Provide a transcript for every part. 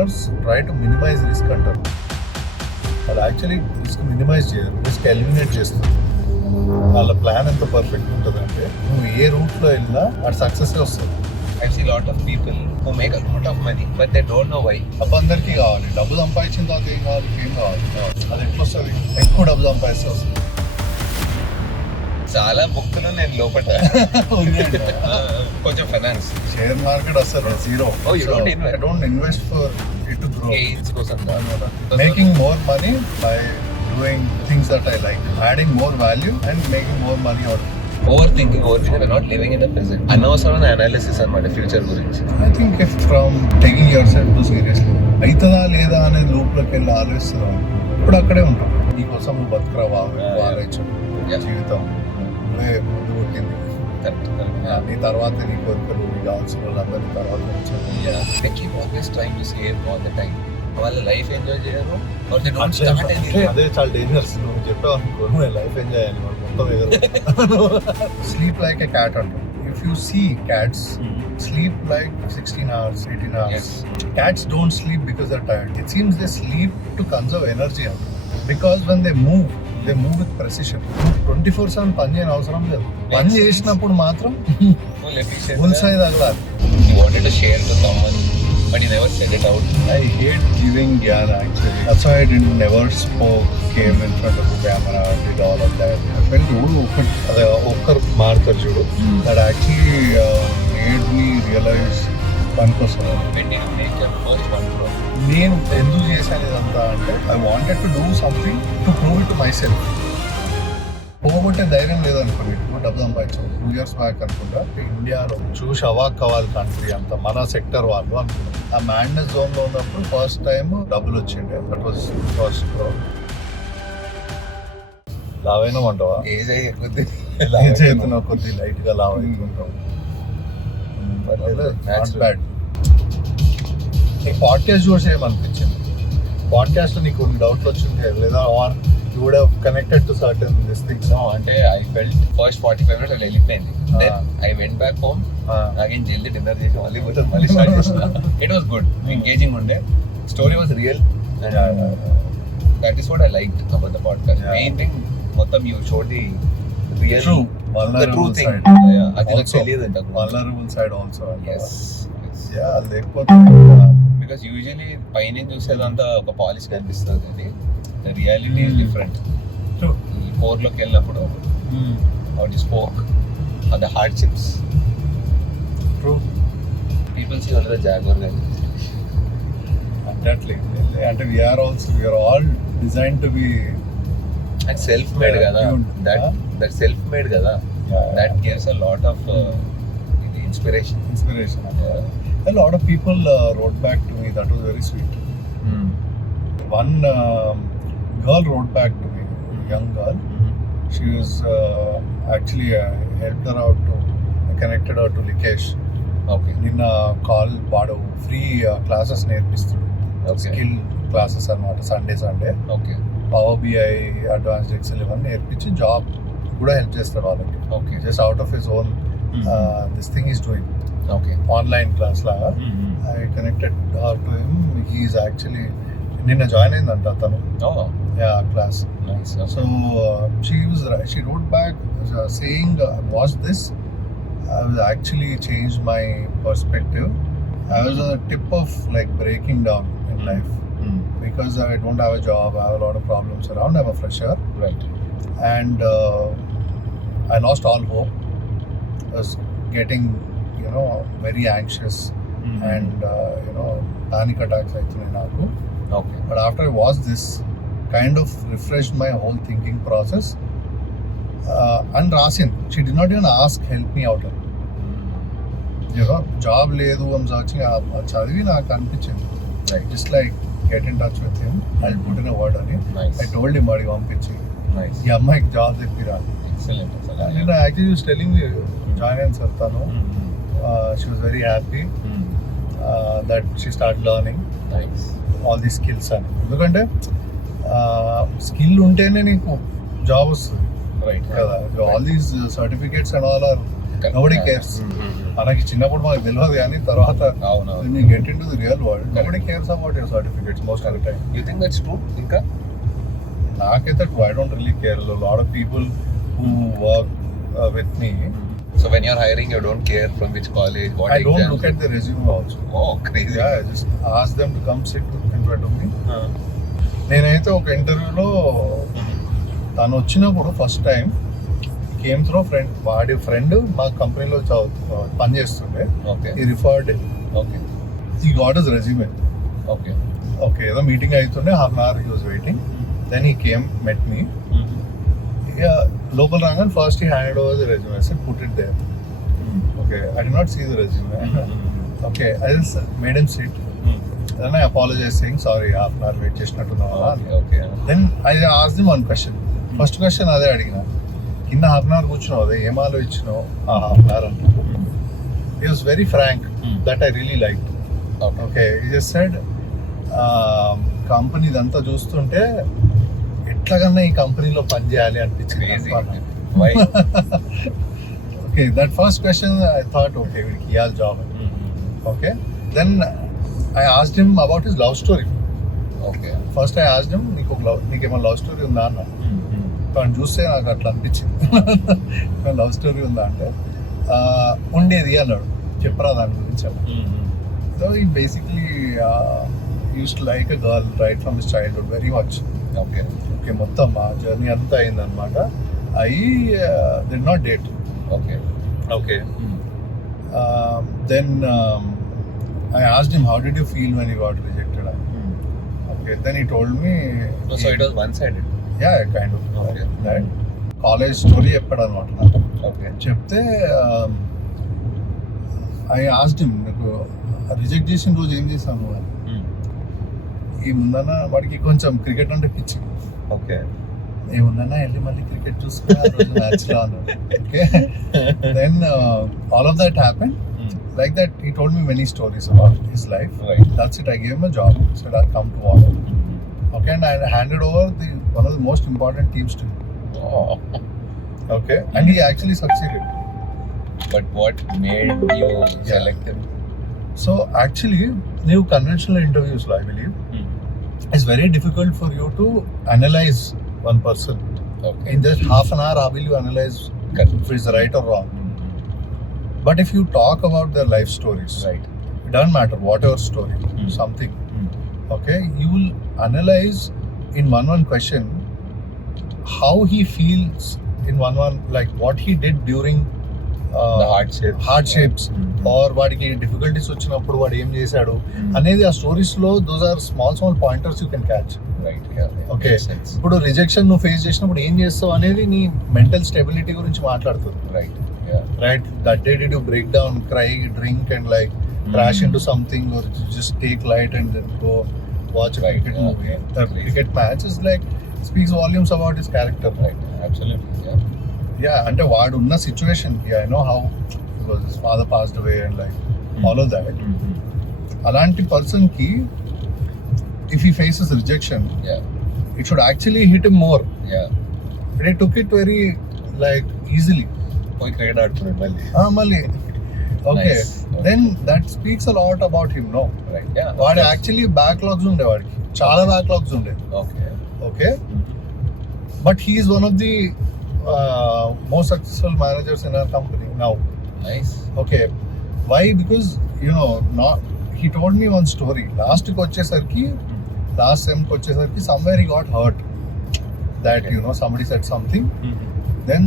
entrepreneurs try to minimize risk అంటారు. వాళ్ళు actually risk minimize చేయరు, రిస్క్ ఎలిమినేట్ చేస్తారు. వాళ్ళ ప్లాన్ ఎంత పర్ఫెక్ట్ ఉంటుందంటే నువ్వు ఏ రూట్లో వెళ్ళినా అది సక్సెస్ వస్తుంది. I see a lot of people who make a lot of money, but they don't know why. డబ్బు అందరికీ కావాలి. డబ్బు సంపాదించిన తర్వాత ఏం కావాలి, ఏం కావాలి, అది ఎట్లా వస్తుంది? ఎక్కువ డబ్బు సంపాదిస్తే వస్తుంది. చాలా బుక్లు నేను లోపల కొంచెం ఫైనాన్స్, షేర్ మార్కెట్ వస్తుంది zero. I don't invest for it to grow. Gains కోసం Making more money by doing things that I like, adding more value and making more money out of it. Overthinking, not living in the present. అనవసరమైన అనాలిసిస్ అన్నమాట ఫ్యూచర్ గురించి. I think if from taking yourself too seriously, అవుతుందా లేదా అనే లోపలికి వెళ్ళి ఆలోచిస్తున్నావు, ఇప్పుడు అక్కడే ఉంటావు. నీకోసం నువ్వు బతుకురా బాగా జీవితం నువ్వే ముందు పుట్టింది. నీ తర్వాత నీ కొడుకులు, నీ కావాల్సిన వాళ్ళందరినీ తర్వాత వాళ్ళ లైఫ్ ఎంజాయ్ చేయరు. అదే చాలా డేంజరస్. నువ్వు చెప్పావు అనుకో లైఫ్ ఎంజాయ్ చేయాలి, మొత్తం స్లీప్ లైక్ ఎ క్యాట్ అంటారు. If you see cats sleep like 16 hours, 18 hours. Yes. Cats don't sleep because they're tired. It seems they sleep to conserve energy. Because when they move with precision. 24/7 పని చేయని అవసరం లేదు. పని చేసినప్పుడు మాత్రం ఉల్సాయి తగలాలి. You wanted to share to someone, but you never said it out. I hate giving Gyan actually. That's why I never spoke, came in front of the camera, did all of that. I felt ఒక్కరు మార్కర్ చూడు. That actually made me realize one person. When did you make your first 1 crore? నేను ఎందుకు చేశాను ఇదంతా అంటే I wanted to do something to prove it to myself. పోగొట్టే ధైర్యం లేదనుకోండి. డబ్బు సంపాదించాం 2 years బ్యాక్ అనుకుంటా. ఇండియాలో చూసి అవాక్ అవ్వాలి కంట్రీ అంతా, మన సెక్టర్ వాళ్ళు అనుకుంటాం. ఆ మ్యాడ్నెస్ జోన్లో ఉన్నప్పుడు ఫస్ట్ టైం డబ్బులు వచ్చిండే. That was first crore. లావ్ అయినామంటావా? ఏజ్ అయ్యే కొద్ది ఏజ్ అవుతున్నావు కొద్ది లైట్గా లావ్ అవుతుంటాం. Not bad. నీకు పాడ్కాస్ట్ చూసి ఏమనిపించింది? పాడ్కాస్ట్లో నీకు కొన్ని డౌట్లు వచ్చింది లేదా? Or you would have connected to certain these things? No, అంటే I felt first 45 minutes అలా వెళ్ళిపోయింది. Then I went back home. Again జల్దీ డిన్నర్ చేసి మళ్ళీ స్టార్ట్ చేసిన. It was good, engaging ఉండే. Story was real and that is what I liked about the podcast. Main thing మొత్తం you showed the real true the true thing. అది నాకు తెలియదు అంట. Vulnerable side also. Yes. Yeah, లేకపోతే because usually పైన చూసేదంతా ఒక పాలిష్ కనిపిస్తుంది అది. The reality is different. True. ఈ 4లోకి వెళ్ళినప్పుడు how you spoke, the hardships. True. People see only the jaguar guy. Exactly. And we are all designed to be and self-made kada. That self-made kada. That gives a lot of inspiration. A lot of people wrote back to me. That was very sweet. One girl wrote back to me, young girl. She was actually helped her out to connected her to Likesh. Okay. నిన్న call వాడు free classes నేర్పిస్తాడు. Skill classes అన్నమాట. Sunday okay. Power BI, advanced Excel ఇవన్నీ నేర్పించి job కూడా help చేస్తాడు వాళ్ళకి. Okay. Just out of his own this thing is doing. Okay. Online class లాగా. I connected her to him. He is actually నిన్న join అయిందంట అతను. Class. Nice. So she wrote back saying, watch this. I was actually changed my perspective. I was on the tip of like breaking down in life because I don't have a job. I have a lot of problems around. I'm a fresher. Right. And I lost all hope. I was getting, very anxious and, panic attacks aitunayi naaku. Okay. But after I watched this, kind of refreshed my whole thinking process. And Rasin, she did not even ask, help me out. Job ledu, I'm searching. Chadivi naaku anpichinది. Just like get in touch with him. I'll put in a word on it. Nice. I told him adi panpichi. Nice. ఈ అమ్మాయికి జాబ్ తెప్పిరా. Excellent. And actually he was telling me join in Sartano. She was very happy that she started learning. Nice. all these skills అని. ఎందుకంటే స్కిల్ ఉంటేనే నీకు జాబ్ వస్తుంది. Right. కదా. All these certificates and all are nobody cares. మనకి చిన్నప్పుడు మనకు తెలియదు కానీ తర్వాత you get into the real world, nobody cares about your certificates most of the time. You think that's true? ఇంకా నాకైతే I don't really care. A lot of people who work with me, so when you're hiring, you don't care from which college, what I don't exams. look at the resume also. Oh, crazy. Yeah, I just ask them to come sit in front of me. నేనైతే ఒక ఇంటర్వ్యూలో తను వచ్చినప్పుడు first time came through friend, వాడి friend మా కంపెనీలో పని చేస్తుండే. He referred. He got his resume. Okay ఏదో మీటింగ్ అవుతుండే, half an hour he was waiting. Then he came met me. లోపల రాగానే first he hand over the resume. I said put it there. Okay I did not see the resume. Okay I just made him sit. Then I apologize saying sorry, half an hour wait చేసినట్టున్నా. Then I asked him one question. First question అదే అడిగిన, కింద half an hour కూర్చున్నావు అదే ఏం ఆలోచించినావు ఆ half an hour అంటే. He was very frank. That I really liked. Okay, he just said company ఇదంతా చూస్తుంటే ఎట్లాగన్నా ఈ కంపెనీలో పని చేయాలి అనిపించింది. Okay, that first question I thought okay వీడికి ఇవ్వాలి job. Okay, then I asked him about his love story. Okay. First I asked him, నీకేమైనా లవ్ స్టోరీ ఉందా అన్న. తను చూస్తే నాకు అట్లా అనిపించింది, లవ్ స్టోరీ ఉందా అంటే ఉండేది అన్నాడు. చెప్పరా దాని గురించి. సో ఈ basically use to like a girl right from his childhood very much. Okay మొత్తం ఆ జర్నీ అంతా అయిందనమాట. did not date. Okay. Then I asked him, how did you feel when you got rejected? Okay, then he told me. So it was one-sided? Yeah, kind of. Okay. That college story చెప్పాడు అనమాట నాకు. చెప్తే I asked him, నీకు రిజెక్ట్ చేసిన రోజు ఏం చేశాను అని. ఏముందన్నా వాడికి కొంచెం క్రికెట్ అంటే పిచ్చి. ఏముందన్నా వెళ్ళి మళ్ళీ క్రికెట్ చూసుకున్నా రోజు మ్యాచ్లో అన్నాడు. Okay, then all of that happen. Like that, he told me many stories about his life. Right. That's it. I gave him a job. Said I'll come tomorrow. Okay, and I handed over one of the most important teams to him. Oh. Okay, and he actually succeeded. But what made you select him? So actually, new conventional interviews, I believe, it's very difficult for you to analyze one person. Okay. In just half an hour, how will you analyze if it's right or wrong? But if you talk about their life stories, right, it doesn't matter whatever story, something, okay, you will analyze in one question how he feels in one like what he did during the hardships or వాడికి డిఫికల్టీస్ వచ్చినప్పుడు వాడు ఏం చేశాడు అనేది ఆ స్టోరీస్ లో those are small pointers you can catch. Right. Okay, ఇప్పుడు రిజెక్షన్ నువ్వు ఫేస్ చేసినప్పుడు ఏం చేస్తావు అనేది నీ మెంటల్ స్టెబిలిటీ గురించి మాట్లాడుతుంది. Right, that day did you break down, cry, drink and like crash into something, or just take light and then go watch a cricket movie? A cricket match is like speaks volumes about his character. Right, absolutely. Yeah, and vaadu unna situation, I know how because his father passed away and like all of that. Alanti person ki if he faces rejection, it should actually hit him more. But he took it very like easily. Cricket ఆడుతున్నాడు మళ్ళీ. Okay, then that speaks a lot about him. No, వాడు actually backlogs ఉండే, వాడికి చాలా backlogs ఉండే. Okay, but he is one of the most successful managers in our company now. Okay, why? Because he told me one story. Last సెమ్కి వచ్చేసరికి somewhere he got hurt that somebody said something. Then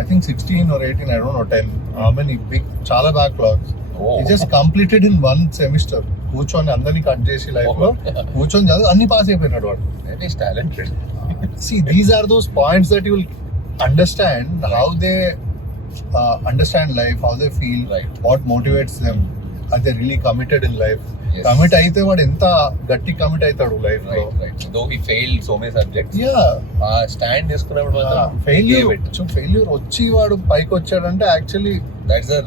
I think 16 or 18, I don't know, 10, how many big chala backlogs. He just completed in one semester. కూర్చొని అందరినీ కట్ చేసి లైఫ్ లో కూర్చొని చదువు అన్ని పాస్ అయిపోయినాడు వాడు. Very talented. See, these are those points that you will understand how they understand life, how they feel, what motivates them, are they really committed in life. Commit అయితే వాడు ఎంత గట్టి కమిట్ అవుతాడు లైఫ్ లో. దో హి ఫెయిల్డ్ సో మెనీ సబ్జెక్ట్స్. ఆ స్టాండ్ తీసుకున్నప్పుడు మాత్రం ఫెయిల్యూర్ వచ్చి వాడు పైకి వచ్చాడంటే actually that's the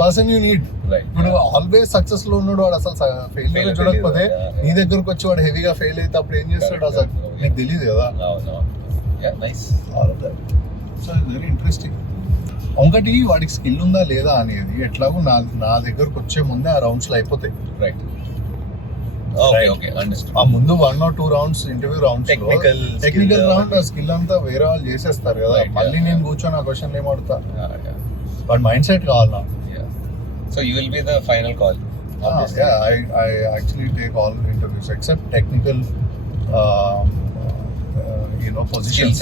person you need. ఇప్పుడు ఆల్వేస్ సక్సెస్ లో ఉన్నాడు వాడు, అసలు ఫెయిల్యూర్ చూడకపోతే నీ దగ్గరకు వచ్చి వాడు హెవీగా ఫెయిల్ అయితే అప్పుడు ఏం చేస్తాడు అసలు నీకు తెలియదు కదా. Nice. All of that. So it's very interesting. ఒకటి వాడికి స్కిల్ ఉందా లేదా అనేది ఎట్లాగో నా దగ్గరకు వచ్చే ముందే ఆ రౌండ్స్ లో అయిపోతాయి. రైట్. Okay understand. ఆ ముందు 1 or 2 rounds interview rounds technical round ఆ స్కిల్ అంతా వేరే వాళ్ళు చేసేస్తారు కదా. మళ్ళీ నేను కూర్చొని ఆ క్వశ్చన్ ఏం అడుగుతా, వాడి మైండ్ సెట్ కావాలి నాకు. So you will be the final call. I actually take all interviews except technical positions,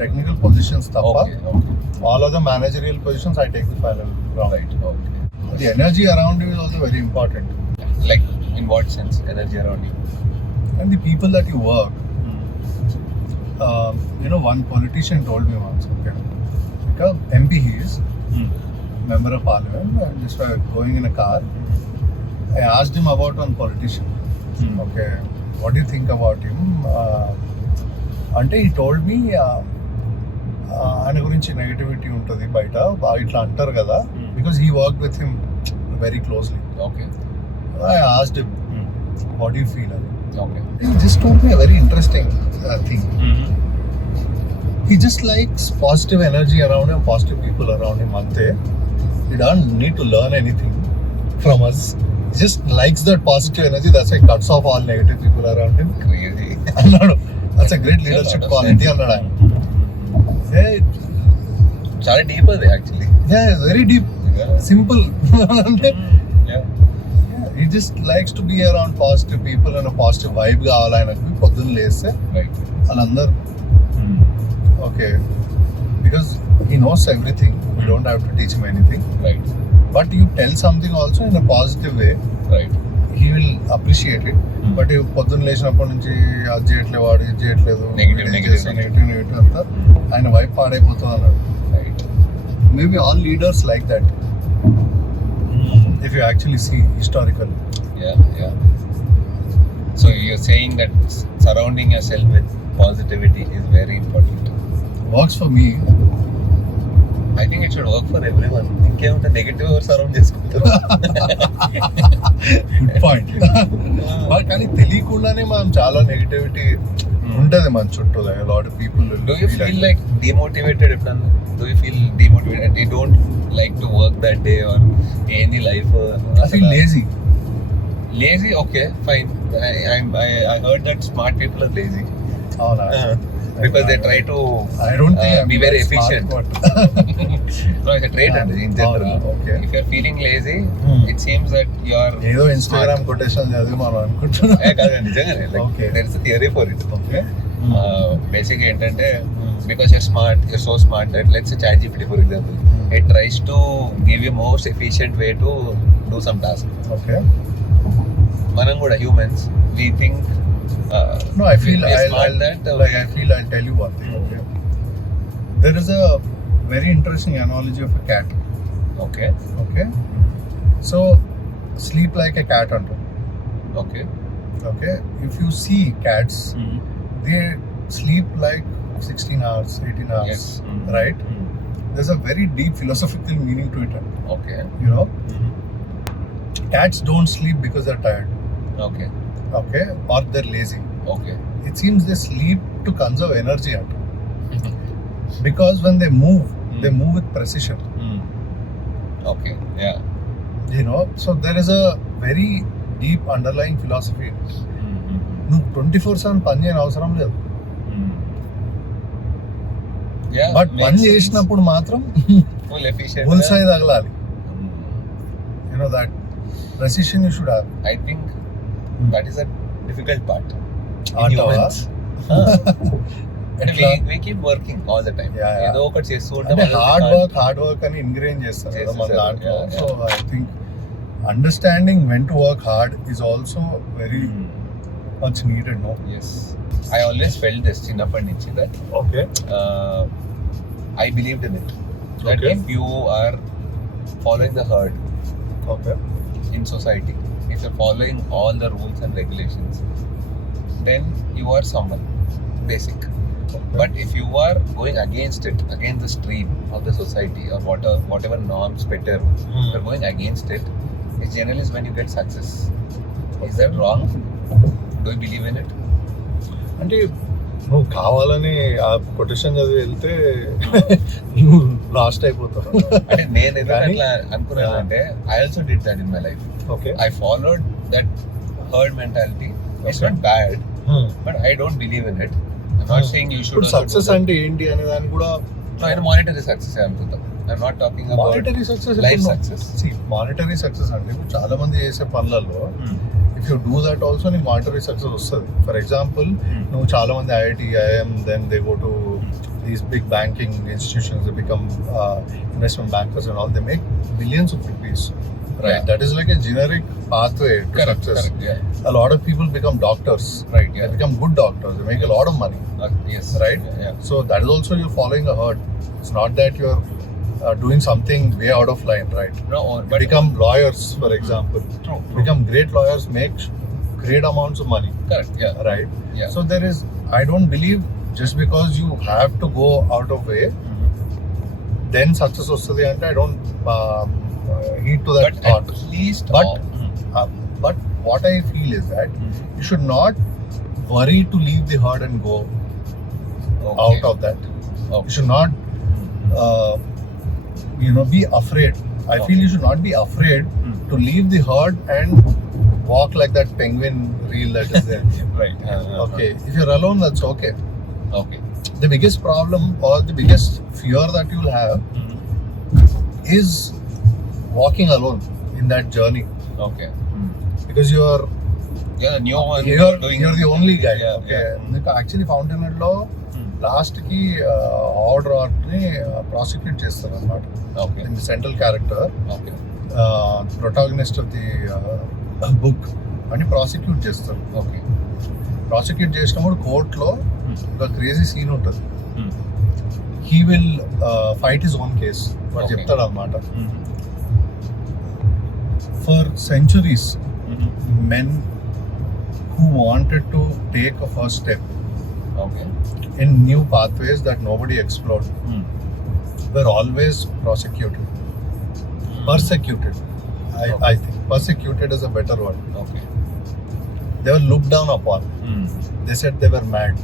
technical positions tappa. All other managerial positions I take the final round. Right. Okay. The energy around you is also very important. Like in what sense energy around you? And the people that you work. One politician told me once, okay, like a MP he is, member of parliament, and just going in a car, I asked him about one politician. Okay, what do you think about him? Ante he told me ఆయన గురించి నెగటివిటీ ఉంటుంది బయట ఇట్లా అంటారు కదా, because he worked with him very closely. Okay. I asked him, what do you feel? Okay. He just told me a very interesting thing. He just likes positive energy around him, positive people around him. Ante he don't need to learn anything from us. He just likes that positive energy. That's why he cuts off all negative people around him. Crazy. That's a great leadership quality. చాలా డీప్ అది actually. Very deep. Simple. Yeah. He just likes to be around positive people and a positive vibe కావాలి ఆయనకు. పొద్దున్న లేస్తే వాళ్ళందరూ okay, because he knows everything. You don't have to teach him anything. Right. But you tell something also in a positive way. Right. He will appreciate it. But if పొద్దున్న లేచినప్పటి నుంచి అది చేయట్లేదు, వాడు ఇది చేయట్లేదు, నెగిటివ్ అంతా ఆయన వైపు పాడైపోతుంది అన్నాడు. Right. Maybe all leaders like that. If you actually see historically. Yeah. So you're saying that surrounding yourself with positivity is very important. Works for me. I think it should work for everyone. ఇంకేముంటే negative surround చేసుకుంటారు. Good point. కానీ తెలియకుండానే మనం చాలా negativity ఉంటుంది మన చుట్టూ. Lot of people. Do you feel like demotivated ఎప్పుడన్నా? Do you feel demotivated? You don't like to work that day or any life? I feel lazy. Lazy? Okay, fine. I heard that smart people are lazy. Because they try to be very efficient. No, it's a trait in general. Okay. If you're feeling lazy, it seems that you're ఏదో Instagram quotation చదివి మనం అనుకుంటున్నాం. నిజంగానే Okay. there is a theory for it. Okay. Basic ఏంటంటే because you're so smart that let's say ChatGPT for example, it tries to give you most efficient way to do some task. Okay. మనం కూడా humans, we think no, I feel I'll tell you one thing. Okay. There is a very interesting analogy of a cat. Okay. So sleep like a cat hunter. Okay. If you see cats, they sleep like 16 hours, 18 hours. Yes. Right? There's a very deep philosophical meaning to it. Okay. Cats don't sleep because they're tired. Okay. Or they're lazy. Okay. It seems they sleep to conserve energy. Because when they move with precision. Okay. Yeah. So there is a very deep underlying philosophy. నువ్వు 24/7 పని చేయని అవసరం లేదు. బట్ పని చేసినప్పుడు మాత్రం full సై తగలాలి. That precision you should have. I think that is a difficult part. And we keep working all the time. ఏదో ఒకటి చేస్తూ ఉంటాం. హార్డ్ వర్క్ అని ఇంగ్రేన్ చేస్తారు మన దాంట్లో. So I think understanding when to work hard is also very much needed. No. Yes. I always felt this చిన్నప్పటి నుంచి that I believed in it. That if you are following the herd in society, if you're following all the rules and regulations, then you are someone basic. But if you are going against the stream of the society or whatever norms better, you're going against it, it generally is when you get success. Is that wrong? Do you believe in it? అంటే నువ్వు కావాలని ఆ కొటేషన్ చదివి వెళ్తే నువ్వు లాస్ట్ అయిపోతారు. అంటే నేను ఎందుకు కానీ- అట్లా అనుకున్నానంటే I also did that in my life. Okay I followed that herd mentality. It's not bad, but I don't believe in it. I'm not saying you should. ఇప్పుడు also do సక్సెస్ that. అంటే ఏంటి అనే దాన్ని కూడా No, I'm monetary success అనుకుంటా. I'm not talking about monetary success life success. Monetary success అంటే ఇప్పుడు చాలా మంది చేసే పనులలో if you do that also నీకు మానిటరీ సక్సెస్ వస్తుంది. ఫర్ ఎగ్జాంపుల్ నువ్వు చాలా మంది IIT IIM then they go to these big banking institutions, they become investment bankers and all, they make billions of rupees. Right, Yeah. that is like a generic pathway to Correct, success. correct, yeah. A lot of people become doctors. Right, They yeah. become good doctors. They make a lot of money. Yes. Right? Yeah. So that is also you're following a herd. It's not that you're doing something way out of line, right? No, You but become lawyers, for example. True. Become great lawyers, make great amounts of money, correct. Yeah. right? Yeah. So there is, I don't believe just because you have to go out of way, then success vastadi ante I don't heed to that But thought. at least. But what I feel is that you should not worry to leave the herd and go out of that. You Okay. should not, be afraid. I feel you should not be afraid to leave the herd and walk like that penguin reel that is there. Right. Okay, if you're alone, that's okay. Okay. The biggest problem or the biggest fear that you'll have is walking alone in that journey, Okay. because you're Yeah, the new one. you're the only guy. Yeah. Okay. Yeah. మీకు actually fountain లో లాస్ట్ కి ఆర్డర్ ని ప్రాసిక్యూట్ చేస్తారు అన్నమాట. Okay. In the central character Okay. Protagonist of the book అని ప్రాసిక్యూట్ చేస్తారు. Okay. Prosecute చేసినప్పుడు కోర్టులో ఒక క్రేజీ సీన్ ఉంటుంది. Hmm. He will fight his own case వాడు Okay. చెప్తాడు అనమాట. For centuries men who wanted to take a first step Okay. in new pathways that nobody explored were always persecuted. I think persecuted is a better word. Okay. They were looked down upon. They said they were mad,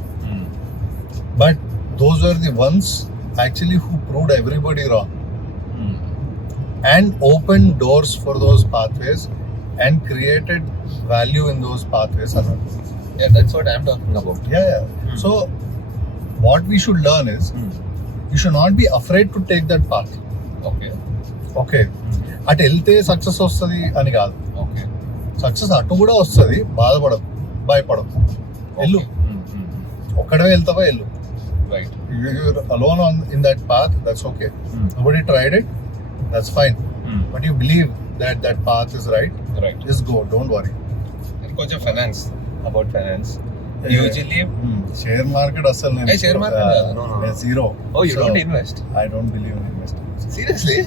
but those were the ones actually who proved everybody wrong and opened doors for those pathways and created value in those pathways. Yeah, that's what I'm talking about. Yeah. So what we should learn is you should not be afraid to take that path. Okay. అటు వెళ్తే సక్సెస్ వస్తుంది అని కాదు. Okay. Success అటు కూడా వస్తుంది, బాధపడదు, భయపడదు, వెళ్ళు. ఒక్కడే వెళ్తావా వెళ్ళు. Right. You're alone in that path, that's okay. Nobody tried it, that's fine. But you believe that path is right, Right. just go, don't worry. And కొంచెం finance. About finance. Yeah. Usually. Share market అసలు నేను Hey, share market కాదు. No. Zero. Oh, you don't invest? I don't believe in investing. Seriously?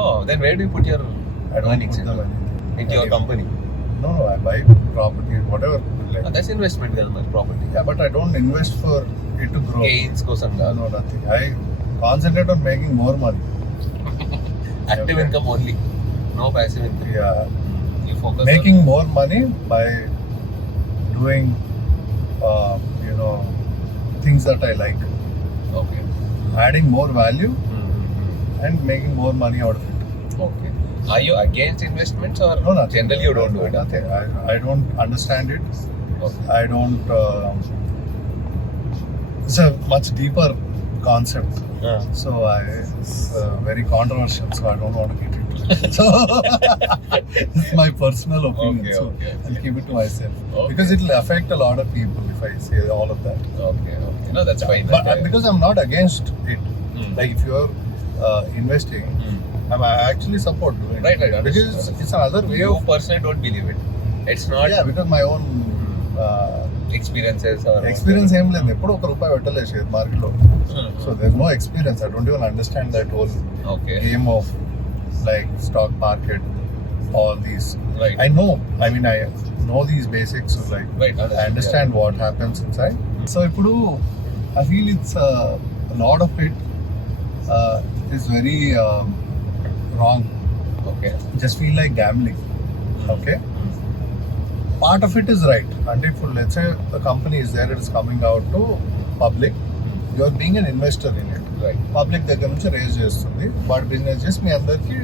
Oh, then where do you put your I don't earnings put them into your company? No, I buy property, whatever. Like, That's investment కదా మరి property. yeah, but I don't invest for it to grow. Gains కోసం కాదు. No, nothing. I concentrate on making more money. Active Okay. income only. No passive income. Yeah, You focus making more money by doing, things that I like, on. Okay. adding more value and making more money out of it. Okay. Are you against investments or No, nothing. generally you don't do it? Nothing. I don't understand it. Okay. I don't. It's a much deeper concept. So it's very controversial. So I don't want to get into it. So it's my personal opinion. Okay, So okay. I'll keep it to myself Okay. because it will affect a lot of people if I say all of that. Okay. No, that's fine. But because I'm not against it. Like if you're investing, I'm actually support doing Right, it. right, Because understood. it's another way You of. personally don't believe it. It's not Yeah, because my own experiences or experience ఏం లేదు. ఎప్పుడు ఒక రూపాయి పెట్టలేదు share market లో. So there no experience. I don't even understand that whole Okay. game of like stock market, all these. Right. I know these basics of like Right. I understand what happens inside. So ఇప్పుడు I feel it's a lot of it is very wrong. Okay. Just feel like gambling. Okay. Part of it is right. And if let's say the company is there, it is coming out to public, you are being an investor in it. Public దగ్గర నుంచి రేజ్ చేస్తుంది, వాడి బిజినెస్ చేసి మీ అందరికి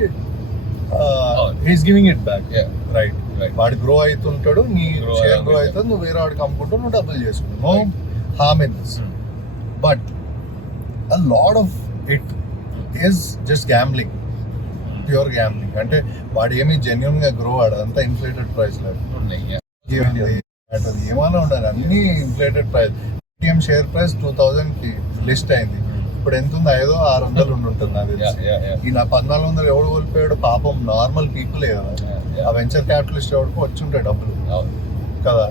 he's giving it back. Right, వాడు గ్రో అవుతుంటాడు, నీ share grow అవుతుంది, నువ్వు వేరే వాడికి అమ్ముకుంటావు, నువ్వు డబ్బులు చేసుకుంటావు. No harm in this. But a lot of it is just gambling, pure gambling. అంటే వాడు ఏమి జెన్యున్ గా గ్రో ఆడు, అంతా ఇన్ఫ్లేటెడ్ ప్రైస్ లేదు, ఏమైనా ఉండాలి, అన్ని inflated price. Paytm share price 2000 కి లిస్ట్ అయింది, ఇప్పుడు ఎంత ఉంది, 500-600 ఉండుంటుంది నాకు తెలిసి. ఈ నా 1400 ఎవడు కోల్పోయాడు పాపం, నార్మల్ పీపులే కదా. ఆ వెంచర్ క్యాపిటలిస్ట్ ఎవరికి వచ్చి ఉంటాయి డబ్బులు కదా,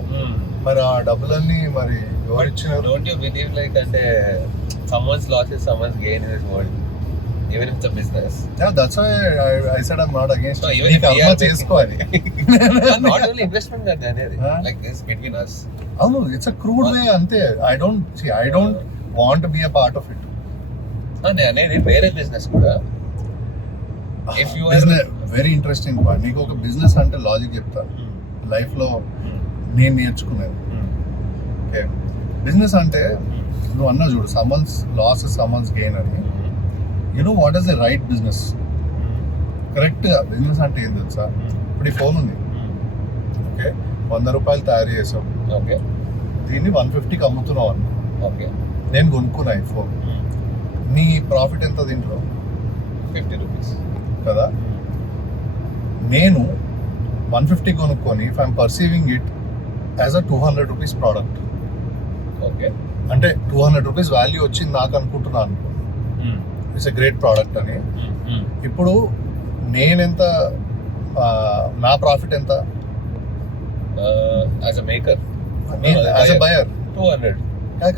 మరి ఆ డబ్బులన్నీ మరి ఎవరు ఇచ్చినారు? డోంట్ యు బిలీవ్ లైక్ అంటే someone's loss is someone's gain in this world, even if it's a business. Yeah, that's why I said I'm not against. So even if we are చేసుకోవాలి, not only investment that అనేది like this between us. అవును, it's a crude way అంతే. I don't want to be a part of it. అనేది వేరే బిజినెస్ కూడా. If you are very interesting part, నీకు ఒక బిజినెస్ అంటే లాజిక్ చెప్తా లైఫ్ లో నేను నేర్చుకునేది. ఓకే, బిజినెస్ అంటే నువ్వు అన్నా చూడు, సమ్మన్స్ లాస్ సమ్మన్స్ గెయిన్ అని. You know what is the right business? కరెక్ట్గా బిజినెస్ అంటే ఏం తెలుసా? ఇప్పుడు ఈ ఫోన్ ఉంది, ఓకే, 100 రూపాయలు తయారు చేసాం, ఓకే, దీన్ని 150కి అమ్ముతున్నావు అన్న, ఓకే, నేను కొనుక్కున్నా ఈ ఫోన్, నీ ప్రాఫిట్ ఎంత దీంట్లో? 50 రూపీస్ కదా. నేను 150 కొనుక్కొని if I'm perceiving it as a 200 rupees product, okay, అంటే 200 రూపీస్ వాల్యూ వచ్చింది నాకు అనుకుంటున్నాను, ఇట్స్ ఎ గ్రేట్ ప్రోడక్ట్ అని. ఇప్పుడు నేనెంత, నా ప్రాఫిట్ ఎంత as a maker, as a buyer? 200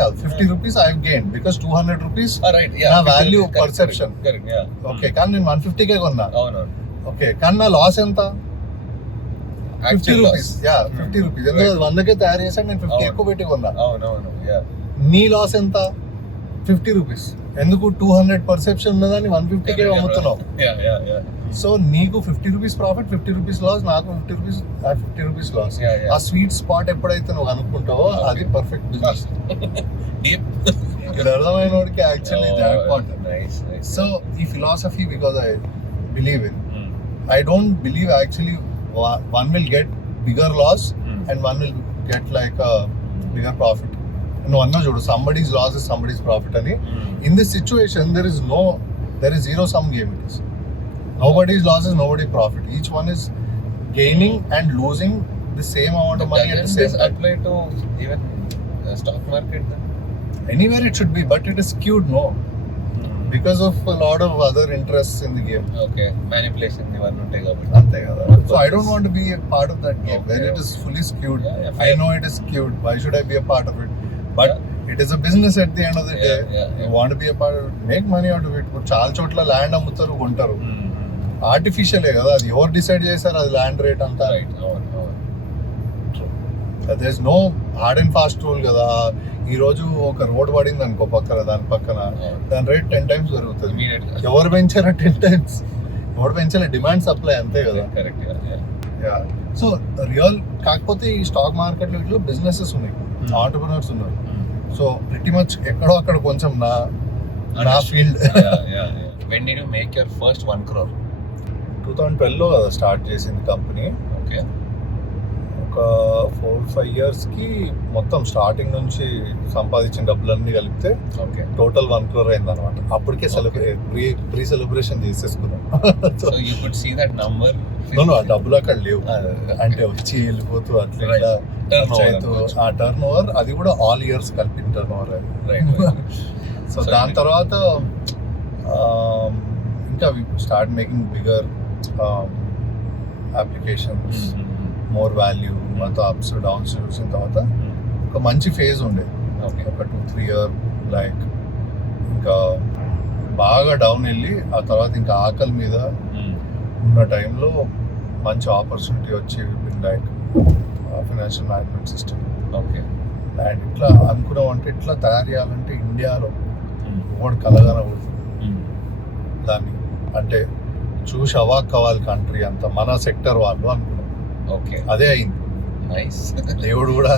కాదు, 50 రూపీస్ ఐ గెయిన్ బికాస్ 200 రూపీస్ నా వాల్యూ పర్సెప్షన్. ఓకే, కానీ నేను 150కే కొన్నా, ఓకే, కానీ నా లాస్ ఎంత? 50 రూపీస్. 50 రూపీస్, ఎందుకంటే 100కే తయారు చేశాను, నేను 50 ఎక్కువ పెట్టి కొన్నా. నీ లాస్ ఎంత? 50 రూపీస్. ఎందుకు? 200 పర్సెప్షన్ ఉన్నదాన్ని 150కే అమ్ముతున్నావు. సో నీకు 50 రూపీస్ ప్రాఫిట్, 50 రూపీస్ లాస్, నాకు 50 రూపీస్ లాస్. ఆ స్వీట్ స్పాట్ ఎప్పుడైతే నువ్వు అనుకుంటావో అది పర్ఫెక్ట్ బిజినెస్. ఇది అర్థమైన వాడికి యాక్చువల్లీ జాక్పాట్. సో ఈ philosophy, because I believe in, I don't believe actually one will get bigger loss and one will get like a bigger profit. No anna jodu, somebody's loss is somebody's profit ani. In this situation there is zero sum game. It is nobody's loss is nobody's profit. Each one is gaining and losing the same amount of money at the same time. Apply to even stock market then? Anywhere it should be, but it is skewed, no, because of a lot of other interests in the game. Okay, manipulation ఇవన్నీ ఉంటాయి కాబట్టి అంతే కదా. So I don't want to be a part of that game where it is fully skewed. I know it is skewed, why should I be a part of it? But it is a business at the end of the day. You want to be a part of it, make money out of it. చాలా చోట్ల ల్యాండ్ అమ్ముతారు, కొంటారు, ఆర్టిఫిషియలే కదా, అది ఎవరు డిసైడ్ చేశారు అది ల్యాండ్ రేట్ అంతా? there is no hard and fast rule కదా. ఈ రోజు ఒక రోడ్ పడింది అనుకో పక్కన, దాని పక్కన దాని రేట్ 10 times పెరుగుతుంది. ఎవరు పెంచారా 10 times? ఎవరు పెంచాలి? డిమాండ్ సప్లై, అంతే కదా. సో రియల్, కాకపోతే ఈ స్టాక్ మార్కెట్ లో బిజినెసెస్ ఉన్నాయి, ఆంటర్ప్రెన్యూర్స్ ఉన్నారు. సో ప్రిటీ మచ్ ఎక్కడో అక్కడ కొంచెం నా field. When did you make your first 1 crore? 2012లో కదా స్టార్ట్ చేసింది కంపెనీ. ఓకే, ఒక 4-5 yearsకి మొత్తం స్టార్టింగ్ నుంచి సంపాదించిన డబ్బులన్నీ కలిపితే టోటల్ 1 crore అయింది అనమాట. అప్పటికే ప్రీ సెలబ్రేషన్ చేసేసుకున్నాం. So you could see that number. ఆ డబ్బులు అక్కడ లేవు, అంటే వచ్చి వెళ్ళిపోతూ అట్లా ఆ టర్న్ ఓవర్, అది కూడా ఆల్ ఇయర్స్ కలిపిన టర్న్ ఓవర్ అది. సో దాని తర్వాత ఇంకా start making bigger applications, more value, మొత్తం అప్స్ డౌన్స్ చూసిన తర్వాత ఒక మంచి ఫేజ్ ఉండేది. ఒక 2-3 year లైక్ ఇంకా బాగా డౌన్ వెళ్ళి ఆ తర్వాత ఇంకా ఆకలి మీద ఉన్న టైంలో మంచి ఆపర్చునిటీ వచ్చి like financial management system. Okay, and ఇట్లా అనుకున్నాం, అంటే ఇట్లా తయారు చేయాలంటే ఇండియాలో ఒకటి కలగనకూడదు దాన్ని, అంటే చూసి అవాక్ కావాలి కంట్రీ అంతా, మన సెక్టర్ వాళ్ళు అనుకున్నాం. ఓకే, అదే అయింది. నైస్. దేవుడు కూడా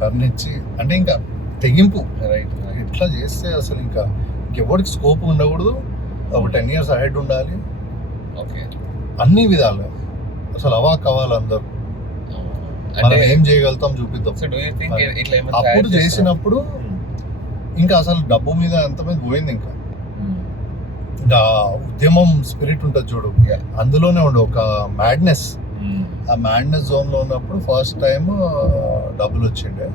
కరుణించి, అంటే ఇంకా తెగింపు, రైట్, ఇట్లా చేస్తే అసలు ఇంకా ఇంకెవరికి స్కోప్ ఉండకూడదు, ఒక 10 years అహెడ్ ఉండాలి, ఓకే అన్ని విధాలుగా. అసలు అవాక్ అవ్వాలి అందరూ, మనం ఏం చేయగలుగుతాం చూపిద్దాం. అప్పుడు చేసినప్పుడు ఇంకా అసలు డబ్బు మీద ఎంత మీద పోయింది, ఇంకా ఉద్యమం స్పిరిట్ ఉంటుంది చూడు, అందులోనే ఉండు ఒక మ్యాడ్నెస్. ఆ మ్యాడ్నెస్ జోన్ లో ఉన్నప్పుడు ఫస్ట్ టైం డబ్బులు వచ్చిండే,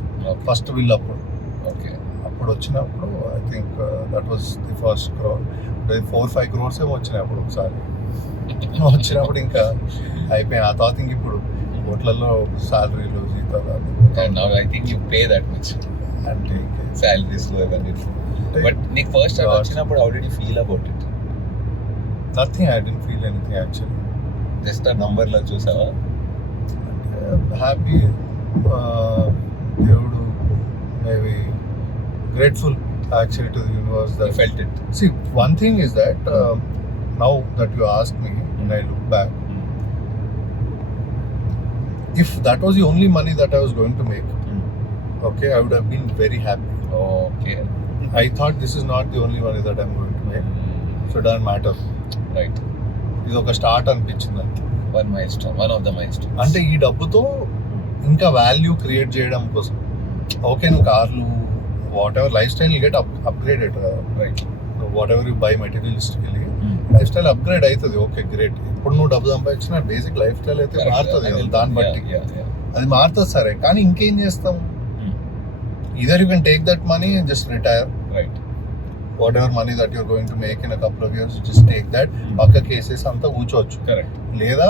ఫస్ట్ బిల్ అప్పుడు వచ్చినప్పుడు I think that was the first crore. 4-5 crores ఏమో వచ్చినాయి అప్పుడు ఒకసారి. వచ్చినప్పుడు ఇంకా అయిపోయింది. ఆ తర్వాత ఇంక ఇప్పుడు హోటల్లో సాలరీలు, జీతాలు అంటే సాలరీస్ బట్ నీకు ఫస్ట్ వచ్చినప్పుడు how did you feel about it? Nothing, I don't feel anything actually. Just ఆ నంబర్లో చూసావా? హ్యాపీ, దేవుడు, maybe grateful actually to the universe that you felt it. See, one thing is that now that you asked me, when I look back, if that was the only money that I was going to make, okay, I would have been very happy. Okay. I thought this is not the only money that I'm going to make, so it doesn't matter. Right. ఇది ఒక స్టార్ట్ అనిపించింది. One of the milestone. అంటే ఈ డబ్బుతో ఇంకా value create చేయడం కోసం, ఓకే నువ్వు కార్లు whatever lifestyle get upgraded, right, whatever you buy materialistically lifestyle upgrade అవుతుంది, ఓకే గ్రేట్. ఇప్పుడు నువ్వు డబ్బు సంపాదించిన బేసిక్ లైఫ్ స్టైల్ అయితే మారుతుంది, దాన్ని బట్టి అది మారుతుంది సరే, కానీ ఇంకేం చేస్తాం? Either you can take that money and just retire, right, what ever money that you're going to make in a couple of years, just take that, పక్క కేసెస్ అంతా కూర్చోవచ్చు. కరెక్ట్. లేదా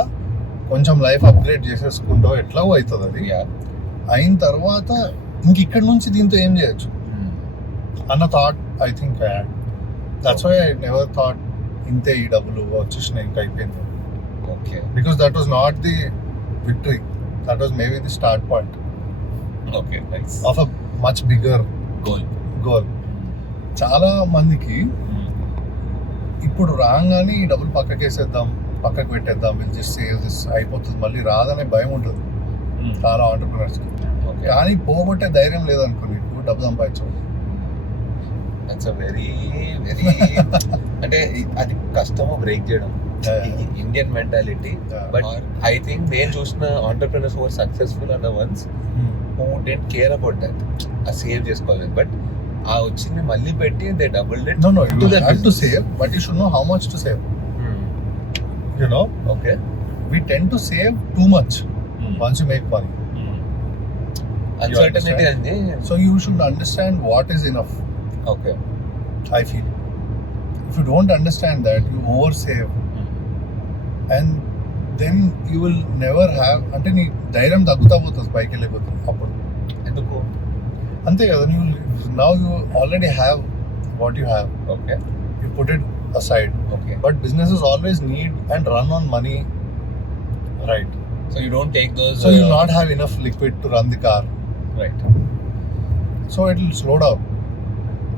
కొంచెం లైఫ్ అప్గ్రేడ్ చేసేసుకుంటావు, ఎట్లాగో అవుతుంది అది. అయిన తర్వాత ఇంక ఇక్కడ నుంచి దీంతో ఏం చేయొచ్చు అన్న thought I think I had. That's why I never thought ఇంతే ఈ డబ్బులు వచ్చేసినాయి ఇంకా అయిపోయింది. Okay, because that was not the victory, that was maybe the start point okay nice of a much bigger goal. చాలా మందికి ఇప్పుడు రాగానే ఈ డబ్బులు పక్కకు పెట్టేద్దాం, విల్ జస్ట్ సేవ్ దిస్, అయిపోతుంది, మళ్ళీ రాదనే భయం ఉంటుంది చాలా ఆంటర్ప్రినర్స్కి. కానీ పోగొట్టే ధైర్యం లేదనుకో నీకు, డబ్బు సంపాదించవు. వెరీ వెరీ అంటే అది కష్టము బ్రేక్ చేయడం, Indian mentality. But I think నేను చూసిన ఆంటర్ప్రినర్స్ హు ఆర్ సక్సెస్ఫుల్ అన్న ones who don't care about that, ఆ సేవ్ చేసుకోవాలి. బట్ ఆ వచ్చింది మళ్ళీ పెట్టి they doubled it. No, you have to save, but you should know how much to save. You know? Okay. We tend to save too much once you make money. Uncertainty andi. So you should understand what is enough. Okay. I feel. If you don't understand that, you oversave. And then you will never have, అంటే నీ ధైర్యం తగ్గుతా పోతుంది పైకి వెళ్ళిపోతుంది అప్పుడు. ఎందుకు? అంతే కదా, now you already have what you have. Okay. You put it aside. Okay. But businesses always need and run on money, right? So you don't take those. So you will not have enough liquid to run the car. Right. So it will slow down.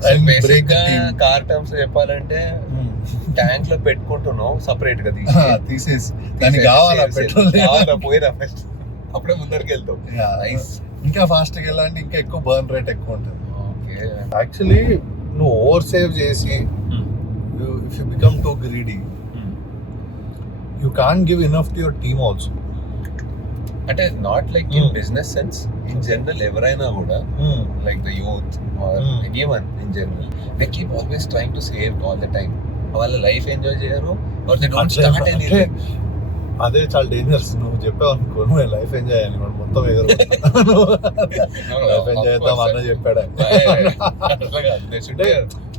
So and break basic the team. Car terms చెప్పాలంటే ట్యాంక్ లో పెట్టుకుంటున్నావు సెపరేట్ గా తీసేసి దానికి కావాలా పెట్రోల్ పోయిరా ఫస్ట్, అప్పుడే ముందరికి వెళ్తావు. నైస్. ఇంకా ఫాస్ట్ గా వెళ్ళాలంటే ఇంకా ఎక్కువ బర్న్ రేట్ ఎక్కువ ఉంటుంది. ఓకే. యాక్చువల్లీ నువ్వు ఓవర్ సేవ్ చేసి if you become too greedy, you can't give enough to your team also. అంటే not like in business sense, in general ఎవరైనా కూడా like the youth or anyone in general, they keep always trying to save all the time. వాళ్ళ life enjoy చేయరు, or they don't start anything. అదే చాలా డేంజరస్. నువ్వు చెప్పావు అనుకో, నువ్వు లైఫ్ ఎంజాయ్ చేయాలి, మనం మొత్తం లైఫ్ ఎంజాయ్ చేద్దాం అన్న చెప్పాడు.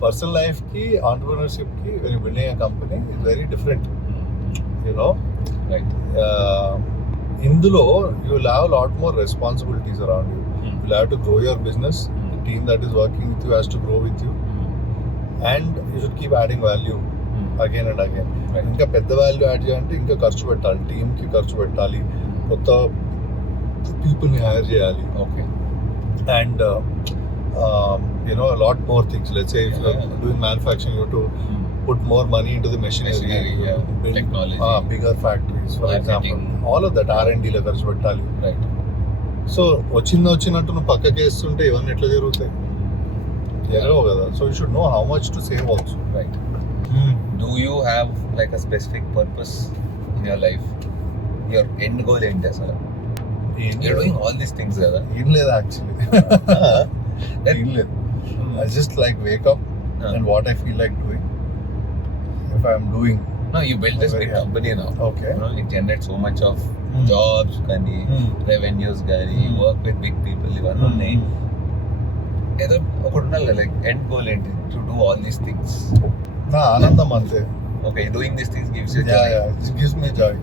పర్సనల్ లైఫ్ కి ఆంటర్ప్రినర్షిప్ కి when you building a company is very different, you know. Right. ఇందులో you will have lot more responsibilities around you. You will have to grow your business, the team that is working with you has to grow with you, and you should keep adding value again and again. ఇంకా పెద్ద value add చేయాలంటే ఇంకా ఖర్చు పెట్టాలి, టీమ్కి ఖర్చు పెట్టాలి, కొత్త పీపుల్ని హైర్ చేయాలి. Okay. And you know lot more things. Let's say if you are doing manufacturing, you to put more money into the machinery, build technology, bigger factories, for example. All of that R&D లో ఖర్చు పెట్టాలి. Right. So వచ్చినట్టు నువ్వు పక్కకి వేస్తుంటే ఇవన్నీ ఎట్లా జరుగుతాయి? ఎరగవు కదా, so you should know how much to save also. Right. Do you have like a specific purpose in your life? Your end goal ఏంటి అసలు? You're doing all these things కదా. ఏం లేదు యాక్చువల్లీ. ఏం లేదు. I just like wake up and what I feel like doing. If I'm doing. No, you built this big company now. Okay. You know, it generates so much of jobs, కానీ revenues కానీ work with big people ఇవన్నీ ఉన్నాయి. ఏదో ఒకటి ఉండాలి కదా, like end goal ఏంటి? To do all these things. నా ఆనందం అంతే. Okay, doing these things gives you joy. Yeah, it gives me joy.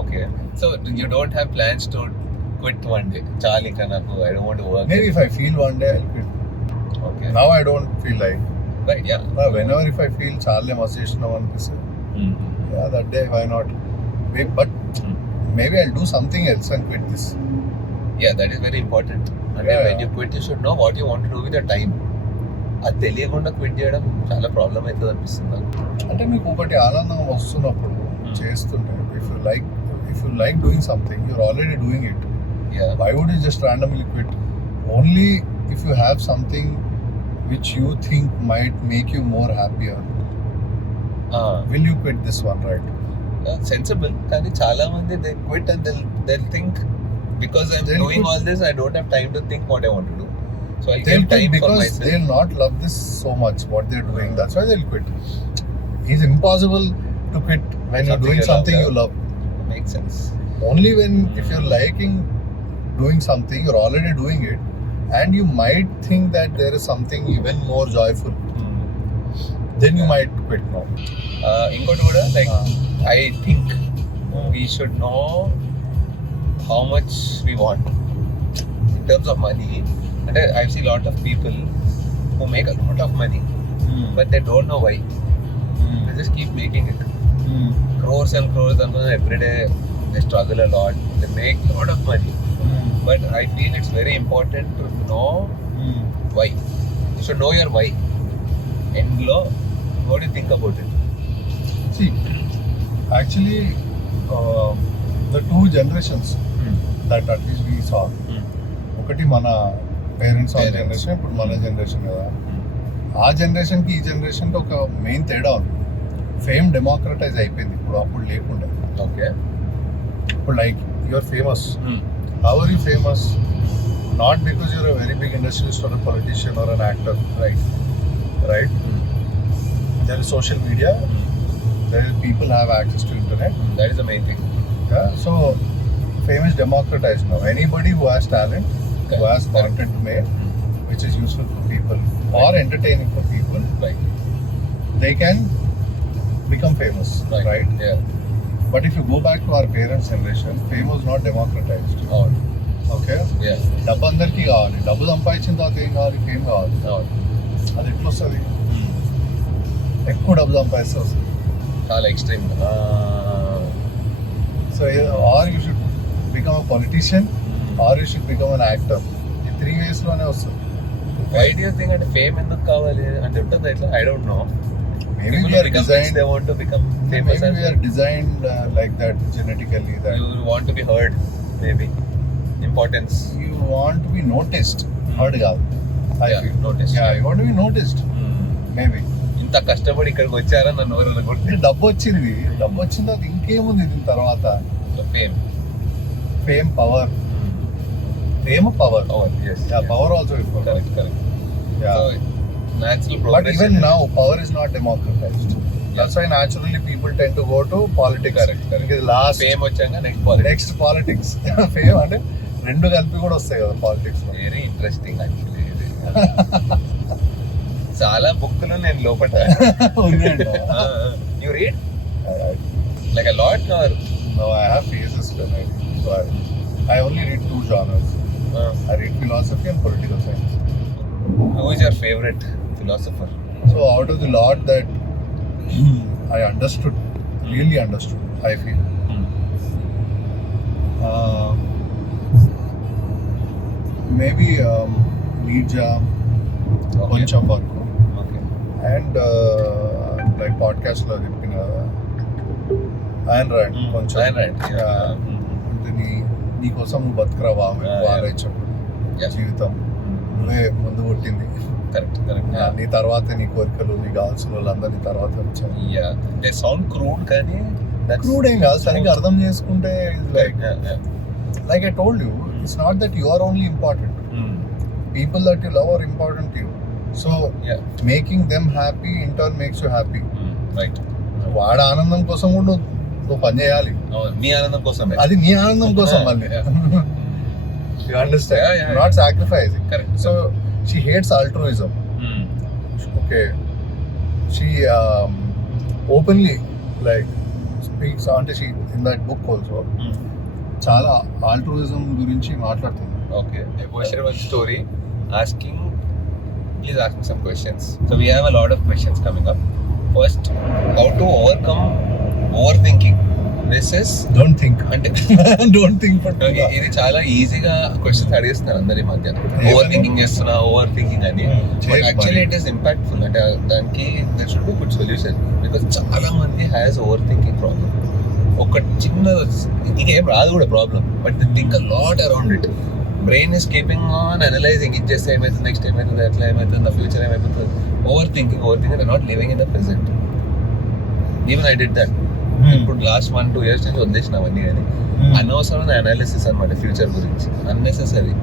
Okay. So you don't have plans to quit one day. Charlie Kanaku, I don't want to work. Maybe if I feel one day I'll quit. Okay. Now I don't feel like. Right, yeah. But whenever if I feel Charlie must చేస్తున్నాం అనిపిస్తుంది. Yeah, that day why not? Maybe I'll do something else and quit this. Yeah, that is very important. And when you quit, you should know what you want to do with your time. అది తెలియకుండా క్విట్ చేయడం చాలా ప్రాబ్లం అవుతుంది అనిపిస్తుంది నాకు. అంటే మీకు ఒకటి ఆనందం వస్తున్నప్పుడు చేస్తుంటే if you like doing something, you're already doing it. Yeah. Why would you just randomly quit? Only if you have something which you think might make you more happier. Will you quit this one, right? Sensible. కానీ చాలా మంది they quit and they'll think because I'm doing all this, I don't have time to think what I want to do. So I'll give time for myself. They'll not love this so much what they're doing. That's why they'll quit. It's impossible to quit when you're doing something you love. Makes sense. Only when if you're liking doing something, you're already doing it, and you might think that there is something even more joyful. Then you might quit now. Inkoti kuda like I think we should know how much we want in terms of money. And I see a lot of people who make a lot of money, but they don't know why. They just keep making it. Crores and crores, and every day they struggle a lot. They make a lot of money. But I feel it's very important to know why. You should know your why. And what do you think about it? See, actually, the two generations that at least we saw. ఒకటి మన parents generation, ఇప్పుడు మన జనరేషన్ కదా. ఆ జనరేషన్కి ఈ జనరేషన్కి ఒక మెయిన్ తేడా ఉంది. ఫేమ్ డెమోక్రటైజ్ అయిపోయింది ఇప్పుడు, అప్పుడు లేకుండా. ఓకే. ఇప్పుడు like you're famous. How are you famous? Not because you're a very big industrialist or a politician or an actor. Right. There is social media, there is people have access to internet. That is the main thing. So fame is democratized now. Anybody who has talent, who has content to make, which is useful for people or entertaining for people, they can become famous, right? Yeah. But if you go back to our parents' generation, fame was not democratized. Okay? Yeah. డబ్బు అందరికీ కావాలి, డబ్బు సంపాదించిన తర్వాత ఏం కావాలి? ఫేమ్ కావాలి. అది ఎట్లా వస్తుంది? ఎక్కువ డబ్బు సంపాదిస్తే వస్తుంది. చాలా extreme. So or you should become a politician or you should become an actor. ఈ 3 ways లోనే వస్తుంది. Why do you think అంటే ఫేమ్ ఎందుకు కావాలి అంటే ఉంటుంది ఇట్లా? I don't know. Maybe we are designed. They want to become famous. Maybe we are designed like that genetically. That you want to be heard. Maybe importance. You want to be noticed. Heard కాదు. I feel noticed. Yeah, you want to be noticed. Maybe. ఇంత కష్టపడి ఇక్కడికి వచ్చారా నన్ను ఎవరైనా కొట్టి? డబ్బు వచ్చింది. డబ్బు వచ్చిన తర్వాత ఇంకేముంది దీని తర్వాత? Fame, power. Fame, power. Yes. Yeah, power also is correct. Yeah. So natural progression. But even now, power is not democratized. That's why naturally people tend to go to politics. Correct. Because last fame వచ్చాక next politics. Fame అంటే రెండు కలిపి కూడా వస్తాయి కదా politics. Very interesting actually ఇది. చాలా బుక్లు నేను లోపల you read like a lot or no? I have phases when I read. So I only read 2 genres. I read philosophy and political science. Who is your favorite philosopher? So out of the lot that I understood, really understood, I feel maybe Nietzsche, కొంచెం వరకు. And like podcast లో చెప్పిన ఆయన రాండ్ కొంచెం నీకోసం నువ్వు బతుకురావా, జీవితం నువ్వే ముందు పుట్టింది, కరెక్ట్ నీ తర్వాత నీ కోరికలు నీ కావాల్సిన వాళ్ళందరూ నీ తర్వాత వచ్చారు. దే సౌండ్ క్రూడ్ కానీ క్రూడ్ ఏం కాదు, సరిగ్గా అర్థం చేసుకుంటే like I told you, it's not that you are only important, people that you love are important to you. So making them happy in turn makes you happy. Right. వాడు ఆనందం కోసం కూడా నువ్వు పని చేయాలి, నీ ఆనందం కోసం, అది నీ ఆనందం కోసం మళ్ళీ. You understand? Not sacrificing. Correct. So she hates altruism. Okay. She openly like speaks అంటే she in that book also చాలా altruism గురించి మాట్లాడుతుంది. Okay. I posted one story asking, please ask me some questions. So we have a lot of questions coming up. First, how to overcome overthinking. This is don't think. అంటే don't think for ఇది చాలా ఈజీగా క్వశ్చన్స్ అడిగేస్తున్నారు అందరి మధ్య. Over thinking చేస్తున్నా, over thinking అని. But actually it is impactful. అంటే దానికి that should be good solution. Because చాలా మంది హ్యాస్ ఓవర్ థింకింగ్ ప్రాబ్లమ్. ఒక చిన్న ఇంకేం రాదు కూడా problem, but they think a lot around it. Brain is keeping on analysing, ఇది చేస్తే ఏమవుతుంది, నెక్స్ట్ ఏమవుతుంది, ఎట్లా ఏమవుతుంది, నా ఫ్యూచర్ ఏమైపోతుంది. Over thinking not living in the present. Even I did that. ఇప్పుడు లాస్ట్ 1-2 years నుంచి వదిలేసినామన్నీ, కానీ అనవసరమైన అనాలిసిస్ అనమాట ఫ్యూచర్ గురించి, unnecessary,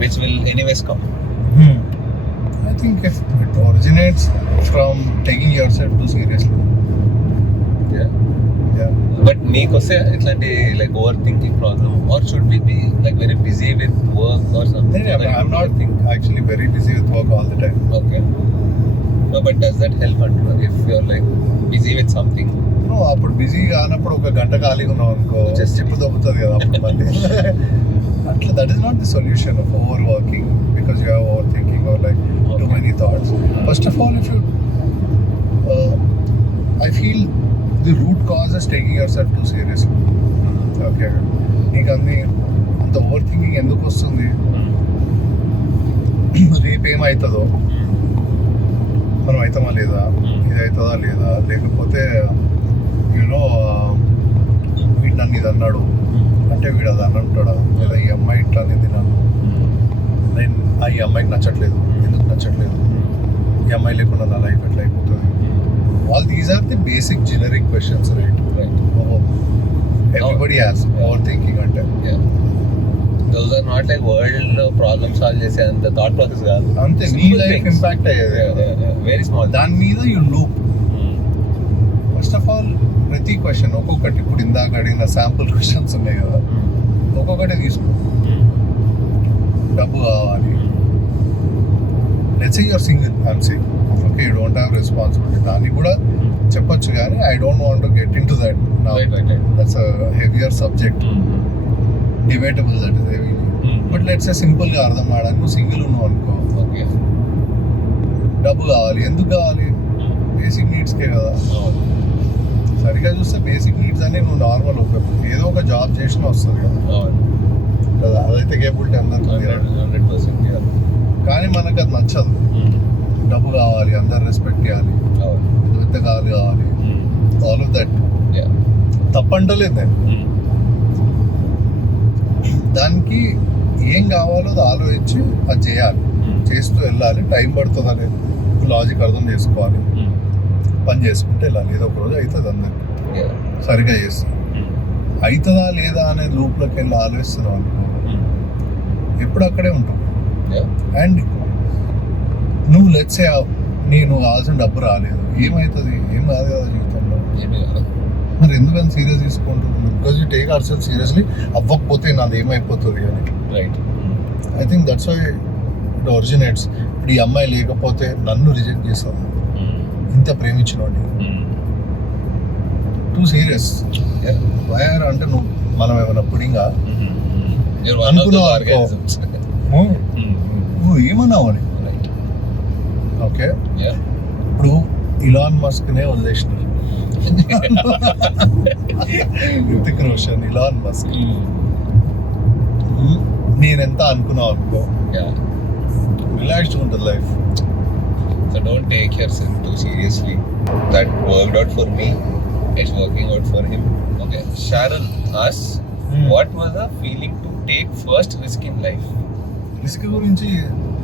which will anyways come. I think it originates from taking yourself too seriously. Yeah. But నీకొస్తే ఇట్లాంటి like overthinking problem, or should we be like very busy with work or something? I'm not actually very busy with work all the time. Okay. No, but does that help అంటున్నారు? If you're like busy with something. No, అప్పుడు బిజీ కానప్పుడు ఒక గంట ఖాళీగా ఉన్నావు అనుకో, చెప్పు దొబ్బుతుంది కదా అప్పుడు మళ్ళీ. అట్లా that is not the solution of over working because you have over thinking or like too many thoughts. First of all, if you I feel the root cause is taking your self too seriously. Okay, నీకు అంత over thinking ఎందుకు వస్తుంది? రేపు ఏమవుతుందో, మనం అవుతామా లేదా, ఇది అవుతుందా లేదా, లేకపోతే యూనో వీడు నన్ను ఇది అన్నాడు అంటే వీడు అది అని అంటాడా, లేదా ఈ అమ్మాయి ఇట్లా అనేది నన్ను, నేను ఈ అమ్మాయికి నచ్చట్లేదు, ఎందుకు నచ్చట్లేదు, ఈ అమ్మాయి లేకుండా నా లైఫ్ ఎట్లా అయిపోతుంది. All these are the basic generic questions, right? Everybody has over thinking. అంటే those are not like world problem solve చేసే అంత థాట్ ప్రాసెస్ కాదు, అంతే. నీ లైఫ్ ఇంపాక్ట్ అయ్యేది వెరీ స్మాల్. దాని మీద you loop. First of all ప్రతి క్వశ్చన్ ఒక్కొక్కటి, ఇప్పుడు ఇందాక అడిగిన శాంపుల్ క్వశ్చన్స్ ఉన్నాయి కదా, ఒక్కొక్కటి తీసుకో. డబ్బు కావాలి, let's say you're single, I'm saying, okay, you don't have responsibility, దాన్ని కూడా చెప్పొచ్చు. కానీ I don't want to get into that now. That's a heavier subject, debatable that is heavy. But let's say సింపుల్గా అర్థం కావడానికి, నువ్వు సింగిల్ ఉన్నావు అనుకో, ఓకే, డబ్బు కావాలి, ఎందుకు కావాలి? బేసిక్ నీడ్స్కే కదా. సరిగా చూస్తే బేసిక్ నీడ్స్ అని నువ్వు నార్మల్ ఏదో ఒక జాబ్ చేసినా వస్తుంది కదా, అదైతే కేబుల్ అందరికీ. 100%. కానీ మనకు అది నచ్చదు. డబ్బు కావాలి, అందరు రెస్పెక్ట్ చేయాలి, పెద్ద కావాలి, ఆల్ ఆఫ్ దట్ తప్పంటలేదు నేను. దానికి ఏం కావాలో అది ఆలోచించి అది చేయాలి, చేస్తూ వెళ్ళాలి. టైం పడుతుంది అనేది లాజిక్ అర్థం చేసుకోవాలి, పని చేసుకుంటే వెళ్ళాలి. ఏదో ఒక రోజు అవుతుంది, అందరికి సరిగా చేస్తాం. అవుతుందా లేదా అనే లూప్లోకి వెళ్ళి ఆలోచిస్తున్నాం అనుకో, ఎప్పుడు అక్కడే ఉంటాం. అండ్ నువ్వు లెట్సే నేను కావాల్సిన డబ్బు రాలేదు, ఏమవుతుంది? ఏం కాదు కదా జీవితంలో. మరి ఎందుకని సీరియస్ తీసుకుంటున్నాను? Because you take our self seriously. అవ్వకపోతే నాది ఏమైపోతుంది అని. Right. I think that's why it originates. ఇప్పుడు ఈ అమ్మాయి లేకపోతే నన్ను రిజెక్ట్ చేస్తాను, ఇంత ప్రేమించినోడి. Two serious. వైర్ అంటే మనం ఏమైనా పుడింగా అనుకున్నావు, నువ్వు ఏమన్నావు అని. ఓకే, ఇప్పుడు ఇలాన్ మస్క్నే వదిలేసినారు. Hrithik Roshan, Elon Musk. నేనెంత అనుకున్నావు అనుకో, రిలాక్స్డ్ ఉంటుంది life. So don't take yourself too seriously. That worked out for me, it's working out for him. Okay, Sharon asks, what was the feeling to take first risk in life? Risk గురించి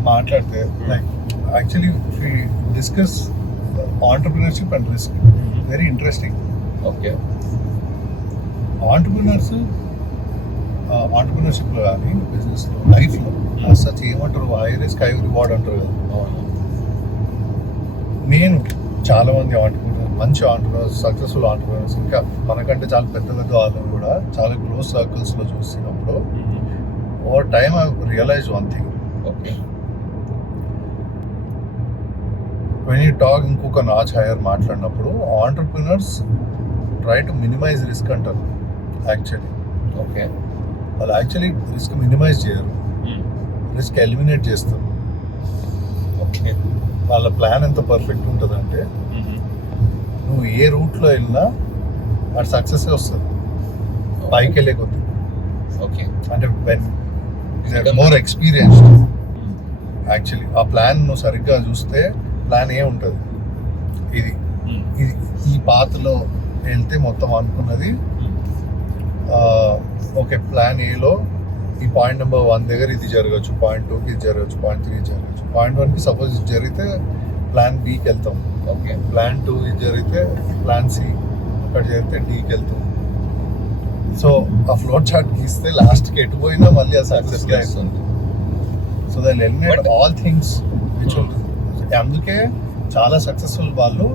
మాట్లాడితే, like actually we discuss entrepreneurship and risk. Very interesting. Okay. entrepreneurship లో కానీ బిజినెస్ లో లైఫ్ లో సచ్ ఏమంటారు high risk high reward అంటారు కదా. నేను చాలా మంది మంచి ఆంటర్ప్రినర్స్, సక్సెస్ఫుల్ ఆంటర్ప్రినర్స్, ఇంకా మనకంటే చాలా పెద్ద పెద్ద వాళ్ళని కూడా చాలా క్లోజ్ సర్కిల్స్ లో చూసినప్పుడు over time I realize one thing. When you talk ఇంకొక నాచ్ హైయర్ మాట్లాడినప్పుడు entrepreneurs try to minimize risk అంటారు. యాక్చువల్లీ వాళ్ళు యాక్చువల్లీ రిస్క్ మినిమైజ్ చేయరు, రిస్క్ ఎలిమినేట్ చేస్తారు. వాళ్ళ ప్లాన్ ఎంత పర్ఫెక్ట్ ఉంటుందంటే నువ్వు ఏ రూట్లో వెళ్ళినా అది సక్సెస్ వస్తుంది పైకి వెళ్ళే కొద్ది. అంటే మోర్ ఎక్స్పీరియన్స్డ్. యాక్చువల్లీ ఆ ప్లాన్ నువ్వు సరిగ్గా చూస్తే ప్లాన్ ఏ ఉంటుంది, ఇది ఇది ఈ పాత్రలో వెళ్తే మొత్తం అనుకున్నది ఓకే. ప్లాన్ ఏలో ఈ పాయింట్ నెంబర్ 1 దగ్గర ఇది జరగచ్చు, పాయింట్ 2కి ఇది జరగచ్చు, పాయింట్ 3 జరగచ్చు, పాయింట్ 1కి సపోజ్ ఇది జరిగితే ప్లాన్ బికి వెళ్తాం. ప్లాన్ 2 ఇది జరిగితే ప్లాన్ సి, అక్కడ జరిగితే డీకి వెళ్తాం. సో ఆ ఫ్లోట్ చార్ట్ గీస్తే లాస్ట్కి ఎటు పోయినా మళ్ళీ ఆ సక్సెస్గా అవుతుంది. So they eliminate all things which ఉంటుంది. అందుకే చాలా సక్సెస్ఫుల్ వాళ్ళు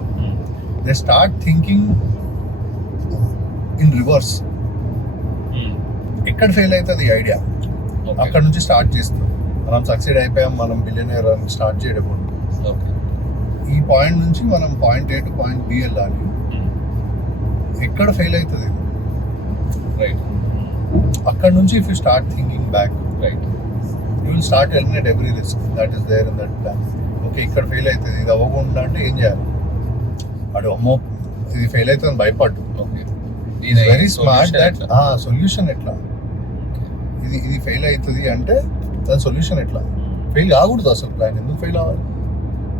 they start thinking in reverse. ఎక్కడ ఫెయిల్ అవుతుంది ఈ ఐడియా, అక్కడ నుంచి స్టార్ట్ చేస్తాం. మనం సక్సీడ్ అయిపోయాం, మనం బిలియనర్ అని స్టార్ట్ చేయడం. ఈ పాయింట్ నుంచి మనం point A to point B వెళ్ళాలి. ఎక్కడ ఫెయిల్ అవుతుంది రైట్, అక్కడ నుంచి if you start thinking back right, you will start eliminate every risk that is there in that plan. Okay ఇక్కడ ఫెయిల్ అవుతుంది, ఇది అవ్వకుండా అంటే ఏం చేయాలి? అటు అమ్మో ఇది ఫెయిల్ అవుతుంది భయపడ్డు. Is very smart that solution ఎట్లా, ఇది ఫెయిల్ అవుతుంది అంటే దాని సొల్యూషన్ ఎట్లా? ఫెయిల్ కాకూడదు అసలు. ప్లాన్ ఎందుకు ఫెయిల్ అవ్వాలి?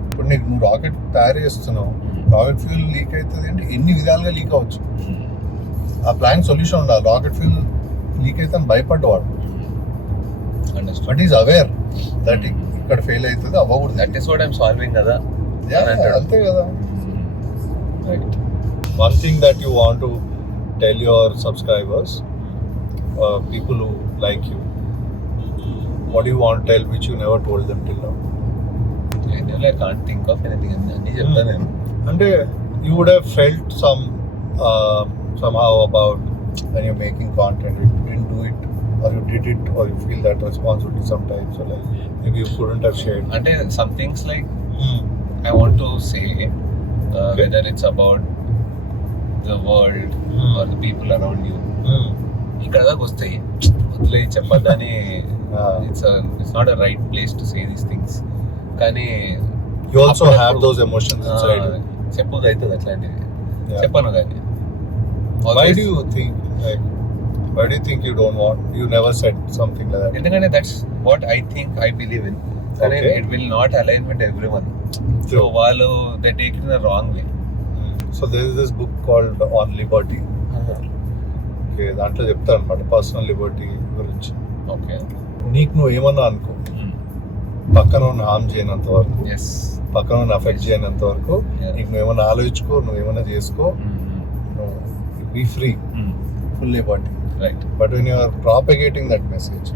ఇప్పుడు నువ్వు రాకెట్ తయారు చేస్తున్నావు, రాకెట్ ఫ్యూల్ లీక్ అవుతుంది అంటే ఎన్ని విధాలుగా లీక్ అవ్వచ్చు. ఆ ప్లాన్ సొల్యూషన్ ఉండాలి. రాకెట్ ఫ్యూల్ లీక్ అయితే భయపడ్డవాడు, బట్ ఈజ్ అవేర్ దట్ ఇక్కడ ఫెయిల్ అవుతుంది అవ్వకూడదు. That is what I'm solving కదా. అంతే కదా. Right. One thing that you want to tell your subscribers, people who like you, what do you want to tell which you never told them till now? I can't think of anything. Anni chepta nenu ante you would have felt somehow about when you're making content, you didn't do it or you did it, or you feel that responsibility sometimes, or like maybe you couldn't have shared. Ante some things like I want to say whether it's about the world or the people around you, ఇక్కడ దాకా వస్తాయి వదిలే చెప్పద్దని. It's not a right place to say these things. కానీ you also have those emotions inside. చెప్పదు అవుతుంది అట్లాంటివి. చెప్పను కానీ why do you think you don't want, you never said something like that? ఎందుకంటే that's what I think, I believe in. కానీ it will not align with everyone. So వాళ్ళు they take it in the wrong way. So there is this book called On Liberty. Okay, దాంట్లో చెప్తారు అనమాట personal Liberty గురించి. ఓకే, నీకు నువ్వు ఏమన్నా అనుకో, పక్కన ఉన్న హార్మ్ చేయనంత వరకు, పక్కన ఉన్న అఫెక్ట్ చేయనంత వరకు, నీకు నువ్వు ఏమన్నా ఆలోచించుకో, నువ్వు ఏమన్నా చేసుకో, నువ్వు be free, full liberty. Right. But when you are propagating that message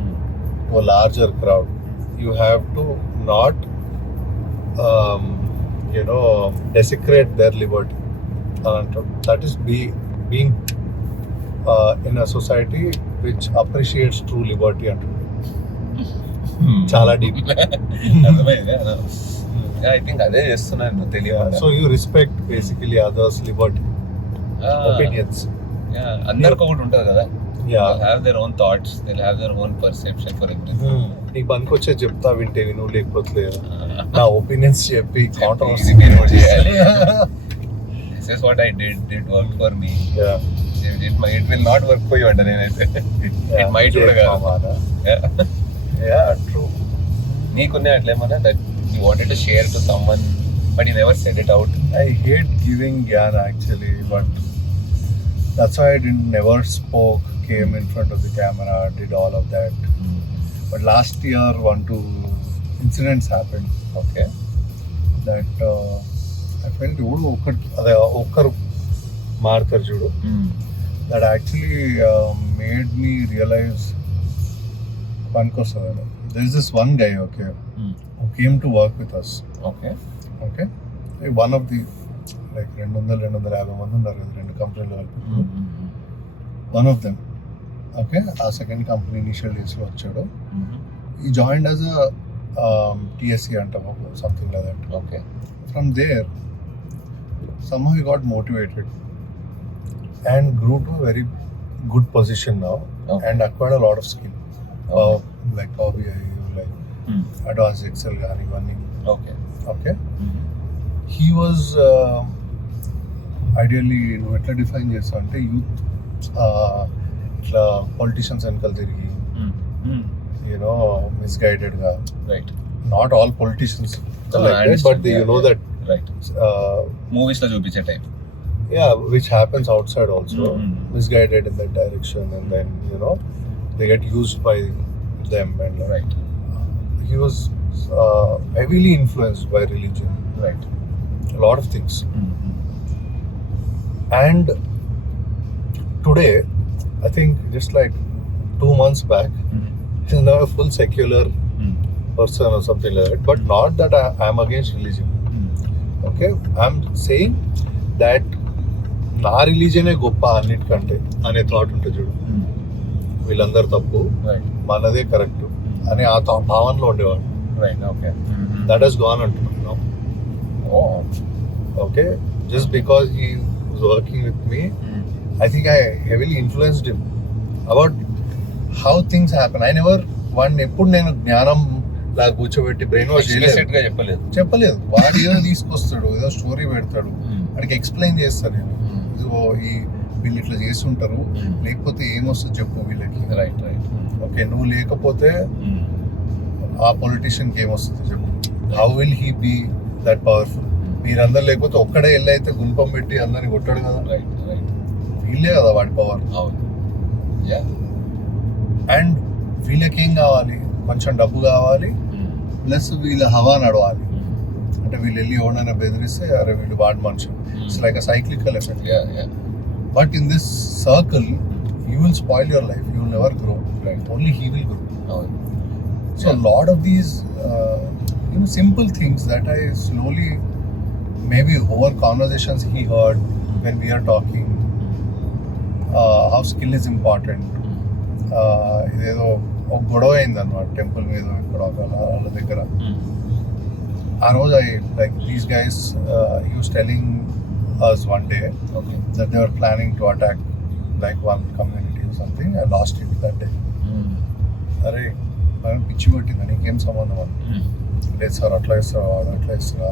to a larger crowd, you have to not desecrate their liberty. That is being in a society which appreciates true liberty. చాలా deep. I think అదే చేస్తున్నాను తెలియదు. So you respect basically others' liberty, opinions. అందరికి ఒకటి ఉంటుంది కదా. They'll have their own thoughts, they'll have their own perception for everything. నీకు పనికొచ్చే చెప్తా వింటే నువ్వు లేకపోతే నా ఒపీనియన్స్ చెప్పి కాంట్రవర్సీ చేయాలి. This is what I did work for me. It will not work for you అంటే నేనైతే it might కూడా కాదు. True. నీకున్నే అట్లేమన్నా that you wanted to share to someone but you never said it out? I hate giving gyan actually, but that's why I never spoke, came in front of the camera, did all of that. But last year 1-2 incidents happened. Okay. That I felt ఎవడు ఒక్కరు మారుతారు చూడు, that actually made me realise పనికొస్తుంది. There is this one guy okay who came to work with us. Okay. One of the like 250 మంది ఉన్నారు కదా రెండు కంపెనీలో. వన్ ఆఫ్ దెమ్ ఓకే ఆ సెకండ్ కంపెనీ ఇనిషియల్ డేస్లో వచ్చాడు. ఈ జాయిన్డ్ యాజ్ అ TSC అంటాము, something like that. Okay. From there somehow he got motivated and grew to a very good position now. Okay. And acquired a lot of skill. Okay. Like Power BI, like advanced Excel కానీ ఇవన్నీ. Okay. He was ideally నువ్వు ఎట్లా డిఫైన్ చేస్తావు అంటే యూత్ ఇట్లా politicians వెనకాల తిరిగి you know మిస్గైడెడ్గా, right, not all politicians but you know that right, movies లో చూపించే type, which happens outside also, misguided in that direction, and then they get used by them, and right, he was heavily influenced by religion, right, a lot of things. And today I think just like 2 months back he's now a full secular person or something like that, but not that I am against religion. Okay, I'm saying that నా రిలీజనే గొప్ప అన్నిటికంటే అనే థాట్ ఉంటుంది చూడు, వీళ్ళందరూ తప్పు మనదే కరెక్ట్ అని ఆ భావనలో ఉండేవాడు. దట్ హస్ గాన్ అంటున్నాను. Okay, just because he was working with me, I think I heavily influenced him about how things happen. I never వాడిని ఎప్పుడు నేను జ్ఞానం లాగా కూర్చోబెట్టి బ్రెయిన్ వాష్ చెప్పలేదు. వాడు ఏదో తీసుకొస్తాడు, ఏదో స్టోరీ పెడతాడు, వాడికి ఎక్స్ప్లెయిన్ చేస్తాను నేను, వీళ్ళు ఇట్లా చేస్తుంటారు, లేకపోతే ఏమొస్తుంది చెప్పు వీళ్ళకి. Right right. ఓకే, నువ్వు లేకపోతే ఆ పొలిటీషియన్కి ఏమొస్తుంది చెప్పు. How will he be that powerful? మీరందరు లేకపోతే ఒక్కడే వెళ్ళి అయితే గుంపం పెట్టి అందరిని కొట్టాడు కదా. Right right. వీళ్ళే కదా వాడి పవర్. అండ్ వీళ్ళకి ఏం కావాలి? కొంచెం డబ్బు కావాలి, ప్లస్ వీళ్ళ హవా నడవాలి. అంటే వీళ్ళు వెళ్ళి ఎవరైనా బెదిరిస్తే అరే వీళ్ళు వాడి మనుషులు. It's like a cyclical effect. Yeah. But in this circle, you will spoil your life. You will never grow. Right. Only he will grow. So a lot of these, simple things that I slowly, maybe over conversations he heard when we are talking, how skill is important. ఇదేదో ఒక గొడవ అయిందన్నమాట టెంపుల్ మీద ఇక్కడ వాళ్ళ దగ్గర. ఆ రోజు I like these guys, he was telling us one day that they were planning to attack like one community or something. I lost it that day. అరే మనం పిచ్చి కొట్టిందా, నీకేం సంబంధం అని. లేదు సార్ అట్లా ఇస్తారా, అట్లా ఇస్తారా,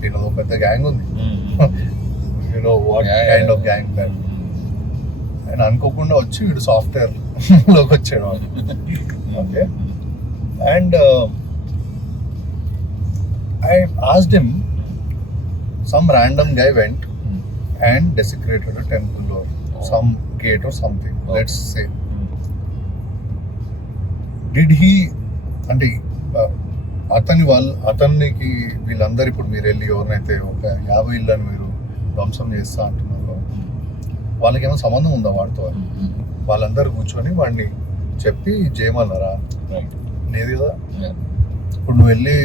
నేను ఒక పెద్ద గ్యాంగ్ ఉంది, what kind of gang that. ఆయన అనుకోకుండా వచ్చి వీడు సాఫ్ట్వేర్ లోకి వచ్చాడు. Okay, and I asked him, some random guy went and desecrated a temple or some gate or something, let's say. Did he, అంటే అతనికి వీళ్ళందరూ ఇప్పుడు మీరు వెళ్ళి ఎవరినైతే ఒక 50 ఇళ్ళని మీరు ధ్వంసం చేస్తా అంటున్నారు, వాళ్ళకేమో సంబంధం ఉందా వాడితో? వాళ్ళందరూ కూర్చొని వాడిని చెప్పి చేయమన్నారా? లేదు కదా. ఇప్పుడు నువ్వు వెళ్ళి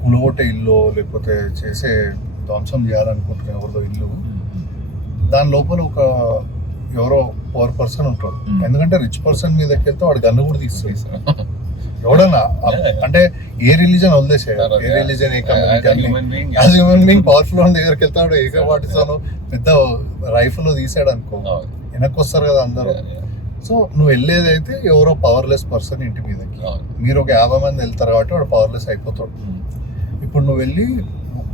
కులగొట్టే ఇల్లు లేకపోతే చేసే ధ్వంసం చేయాలనుకుంటున్న ఎవరిదో ఇల్లు, దాని లోపల ఒక ఎవరో పవర్ పర్సన్ ఉంటాడు. ఎందుకంటే రిచ్ పర్సన్ మీదకి వెళ్తే వాడు గన్ను కూడా తీస్తాడు ఎవడన్నా. అంటే ఏ రిలీజన్ వదిలేసే, ఏ రిలీజన్ ఏ community, as human being powerful ఉన్న దగ్గరికి వెళ్తాడు, ఏక పాటిస్తాను పెద్ద రైఫిల్ తీసాడు అనుకో, వెనక్కి వస్తారు కదా అందరూ. సో నువ్వు వెళ్ళేదైతే ఎవరో పవర్లెస్ పర్సన్ ఇంటి మీదకి, మీరు ఒక 50 మంది వెళ్తారు కాబట్టి వాడు పవర్లెస్ అయిపోతాడు. ఇప్పుడు నువ్వు వెళ్ళి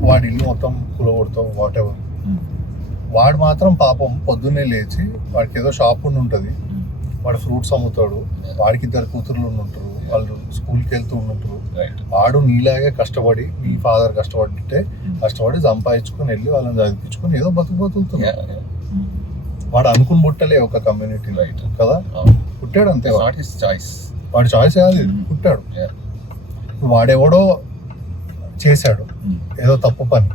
వాడి ఇల్లు మొత్తం కూలగొడతావు, వాట్ ఎవర్. వాడు మాత్రం పాపం పొద్దున్నే లేచి, వాడికి ఏదో షాప్ ఉండి ఉంటుంది, వాడు ఫ్రూట్స్ అమ్ముతాడు, వాడికి 2 కూతుర్లు ఉంటారు, వాళ్ళు స్కూల్కి వెళ్తూ ఉంటారు. వాడు నీలాగే కష్టపడి, మీ ఫాదర్ కష్టపడి సంపాదించుకొని వెళ్ళి వాళ్ళని చదివించుకొని ఏదో బతుకుతున్నాడు. వాడు అనుకుని పుట్టలే ఒక కమ్యూనిటీ కదా, పుట్టాడు అంతే. వాడి చాయిస్ కాదు, పుట్టాడు. వాడెవడో చేశాడు ఏదో తప్పు పని,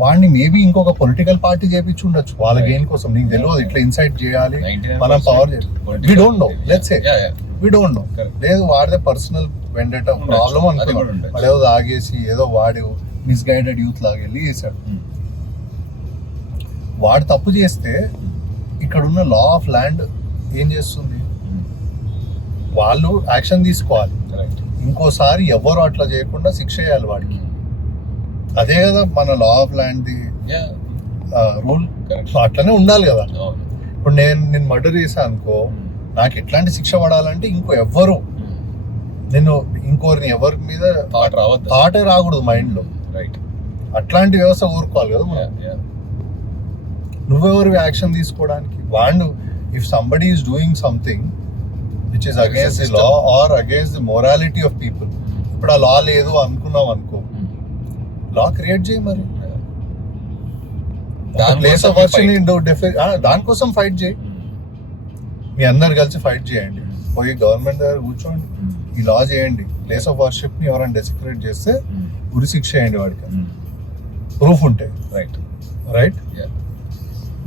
వాడిని మేబీ ఇంకొక పొలిటికల్ పార్టీ చేపించి ఉండొచ్చు వాళ్ళ గెయిన్ కోసం. నీకు తెలియదు ఇట్లా ఇన్సైట్ చేయాలి, మనం power we don't know, let's say we don't know. లేదు వాడిదే పర్సనల్ వెండేట ప్రాబ్లం అనుకున్నాడు, వాడేదో తాగేసి ఏదో వాడు మిస్గైడెడ్ యూత్ లాగా వెళ్ళి చేశాడు. వాడు తప్పు చేస్తే ఇక్కడ ఉన్న లా ఆఫ్ ల్యాండ్ ఏం చేస్తుంది, వాళ్ళు యాక్షన్ తీసుకోవాలి, ఇంకోసారి ఎవరు అట్లా చేయకుండా శిక్ష చేయాలి వాడికి. అదే కదా మన law of land the rule, అట్లనే ఉండాలి కదా. ఇప్పుడు నేను మర్డర్ చేశాను అనుకో, నాకు ఎట్లాంటి శిక్ష పడాలంటే ఇంకో ఎవ్వరు నేను ఇంకోరిని ఎవరి మీద థాటే రాకూడదు మైండ్ లో. అట్లాంటి వ్యవస్థ కోరుకోవాలి కదా మనం. నువ్వెవరు యాక్షన్ తీసుకోవడానికి? వాడు if somebody is doing something which is against the law or against the morality of people, ఇప్పుడు ఆ లా లేదు అనుకున్నాం అనుకో, లా క్రియేట్ చేయి మరి, ప్లేస్ ఆఫ్ వర్షిప్ దానికోసం ఫైట్ చేయి. మీ అందరు కలిసి ఫైట్ చేయండి, పోయి గవర్నమెంట్ దగ్గర కూర్చోండి, ఈ లా చేయండి, ప్లేస్ ఆఫ్ వర్షిప్ ని ఎవరైనా డెసిక్రేట్ చేస్తే ఉరి శిక్ష చేయండి వాడికి, ప్రూఫ్ ఉంటే. రైట్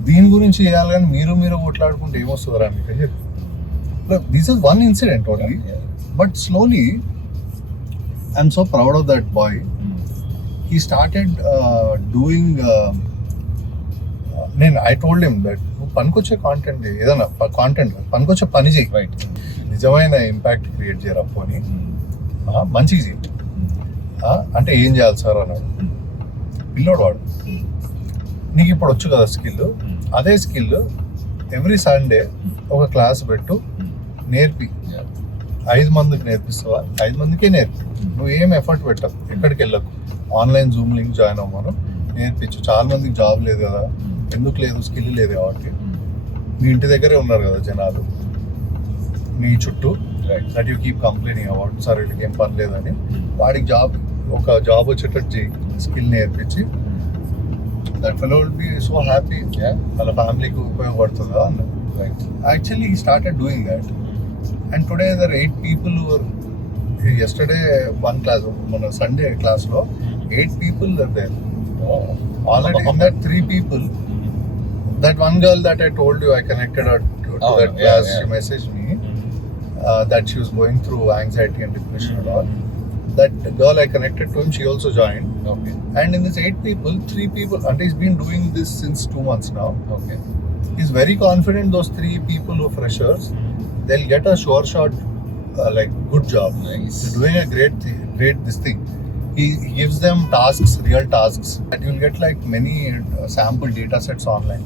దీని గురించి చేయాలి కానీ మీరు కొట్లాడుకుంటే ఏమొస్తుందిరా మీకు అని చెప్పి. This is one incident only, but slowly I'm so proud of that boy. He started doing I told him that నువ్వు పనికొచ్చే కాంటెంట్ ఏదైనా కాంటెంట్ పనికొచ్చే పని చేయి, నిజమైన ఇంపాక్ట్ క్రియేట్ చేయరా పోనీ, మంచిగా చేయి. అంటే ఏం చేయాలి సార్ అన్నాడు పిల్లోడు. వాడు నీకు ఇప్పుడు వచ్చు కదా స్కిల్, అదే స్కిల్ ఎవ్రీ సండే ఒక క్లాస్ పెట్టు, నేర్పి. 5 మందికి నేర్పిస్తావా? 5 మందికే నేర్పి, నువ్వు ఏం ఎఫర్ట్ పెట్టకు, ఎక్కడికి వెళ్ళకు, ఆన్లైన్ జూమ్ లింక్ జాయిన్ అవ్వమను, నేర్పించు. చాలా మందికి జాబ్ లేదు కదా, ఎందుకు లేదు, స్కిల్ లేదు కాబట్టి. మీ ఇంటి దగ్గరే ఉన్నారు కదా జనాలు మీ చుట్టూ, that you keep complaining about, sir వీళ్ళకి ఏం పని లేదని. వాడికి ఒక జాబ్ వచ్చేటట్టు చేయి, స్కిల్ నేర్పించి. That fellow will be so happy, వాళ్ళ ఫ్యామిలీకి ఉపయోగపడుతుందా అన్న. Actually he started doing that, and today there 8 people who were yesterday one class, మన సండే క్లాస్ లో 8 people are there. Already in that 3 people, that one girl that I told you I connected her to that class, she messaged me that she was going through anxiety and depression and all. That girl I connected to him, she also joined. And in this 8 people, 3 people, and he's been doing this since 2 months now. He's very confident those 3 people who are freshers, they'll get a sure shot like good job. They're doing a great this thing. He gives them tasks, real tasks, that you'll get like many sample data sets online.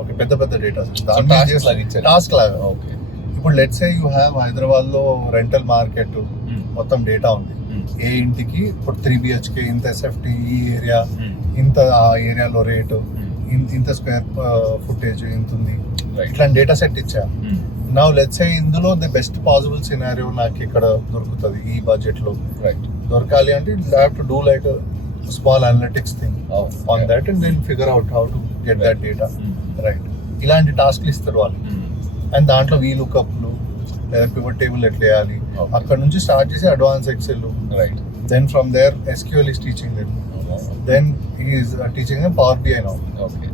Okay, పెద్ద data sets. Task లాగా. ఇప్పుడు let's say you have Hyderabad లో rental market మొత్తం డేటా ఉంది. ఏ ఇంటికి ఇప్పుడు 3 BHK ఇంత SFT, ఈ ఏరియా ఇంత, ఆ ఏరియాలో రేటు ఇంత స్క్వేర్ ఫుటేజ్ ఇంత ఉంది, ఇట్లాంటి డేటా సెట్ ఇచ్చా. నౌ లెట్స్ సే ఇందులో ది బెస్ట్ పాసిబుల్ సినారియో నాకు ఇక్కడ దొరుకుతుంది ఈ బడ్జెట్ లో. దొరకాలి అంటే you have to do like small analytics thing on that and then figure out how to get that data. Right, ఇలాంటి టాస్క్లు ఇస్తారు వాళ్ళు. అండ్ దాంట్లో వీలుకప్లు లేదా పివట్ టేబుల్ ఎట్లా వేయాలి, అక్కడ నుంచి స్టార్ట్ చేసి advance Excel. Right, then from there SQL is teaching them, then he is teaching them power BI now. Okay,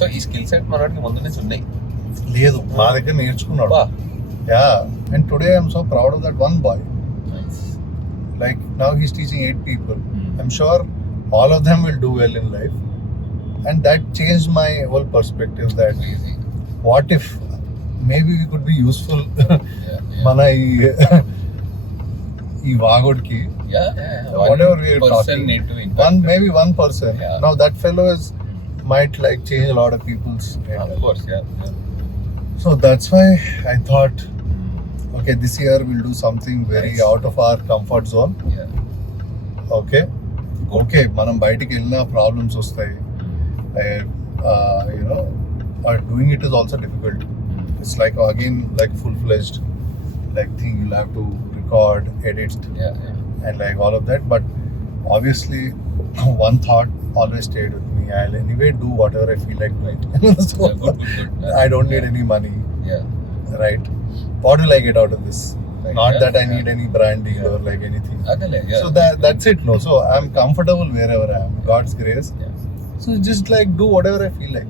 so ఈ స్కిల్ సెట్ మనకి ముందు నుంచి ఉన్నాయి లేదు, మా దగ్గర నేర్చుకున్నాడు. Yeah, and today I'm so proud of that one boy. Like now he's teaching 8 people. I'm sure all of them will do well in life, and that changed my whole perspective. That what if maybe we could be useful. Mana ee vagodki, whatever we are talking, maybe one person. Now that fellow might like change a lot of people's. Of course, So that's why I thought, okay, this year we'll do something very out of our comfort zone. Okay, మనం బయటికి వెళ్ళినా ప్రాబ్లమ్స్ వస్తాయి. Doing it is also difficult. It's like again like full-fledged like thing. You'll have to record, edit, and like all of that. But obviously, one thought always stayed with me. I'll anyway do whatever I feel like doing. So good. I don't need any money. Right? What will I get out of this? Not Yeah, that I yeah. need any branding or like anything. Adele, yeah. So that's it. No, so I'm comfortable wherever I am. God's grace. Yeah. So just like do whatever I feel like.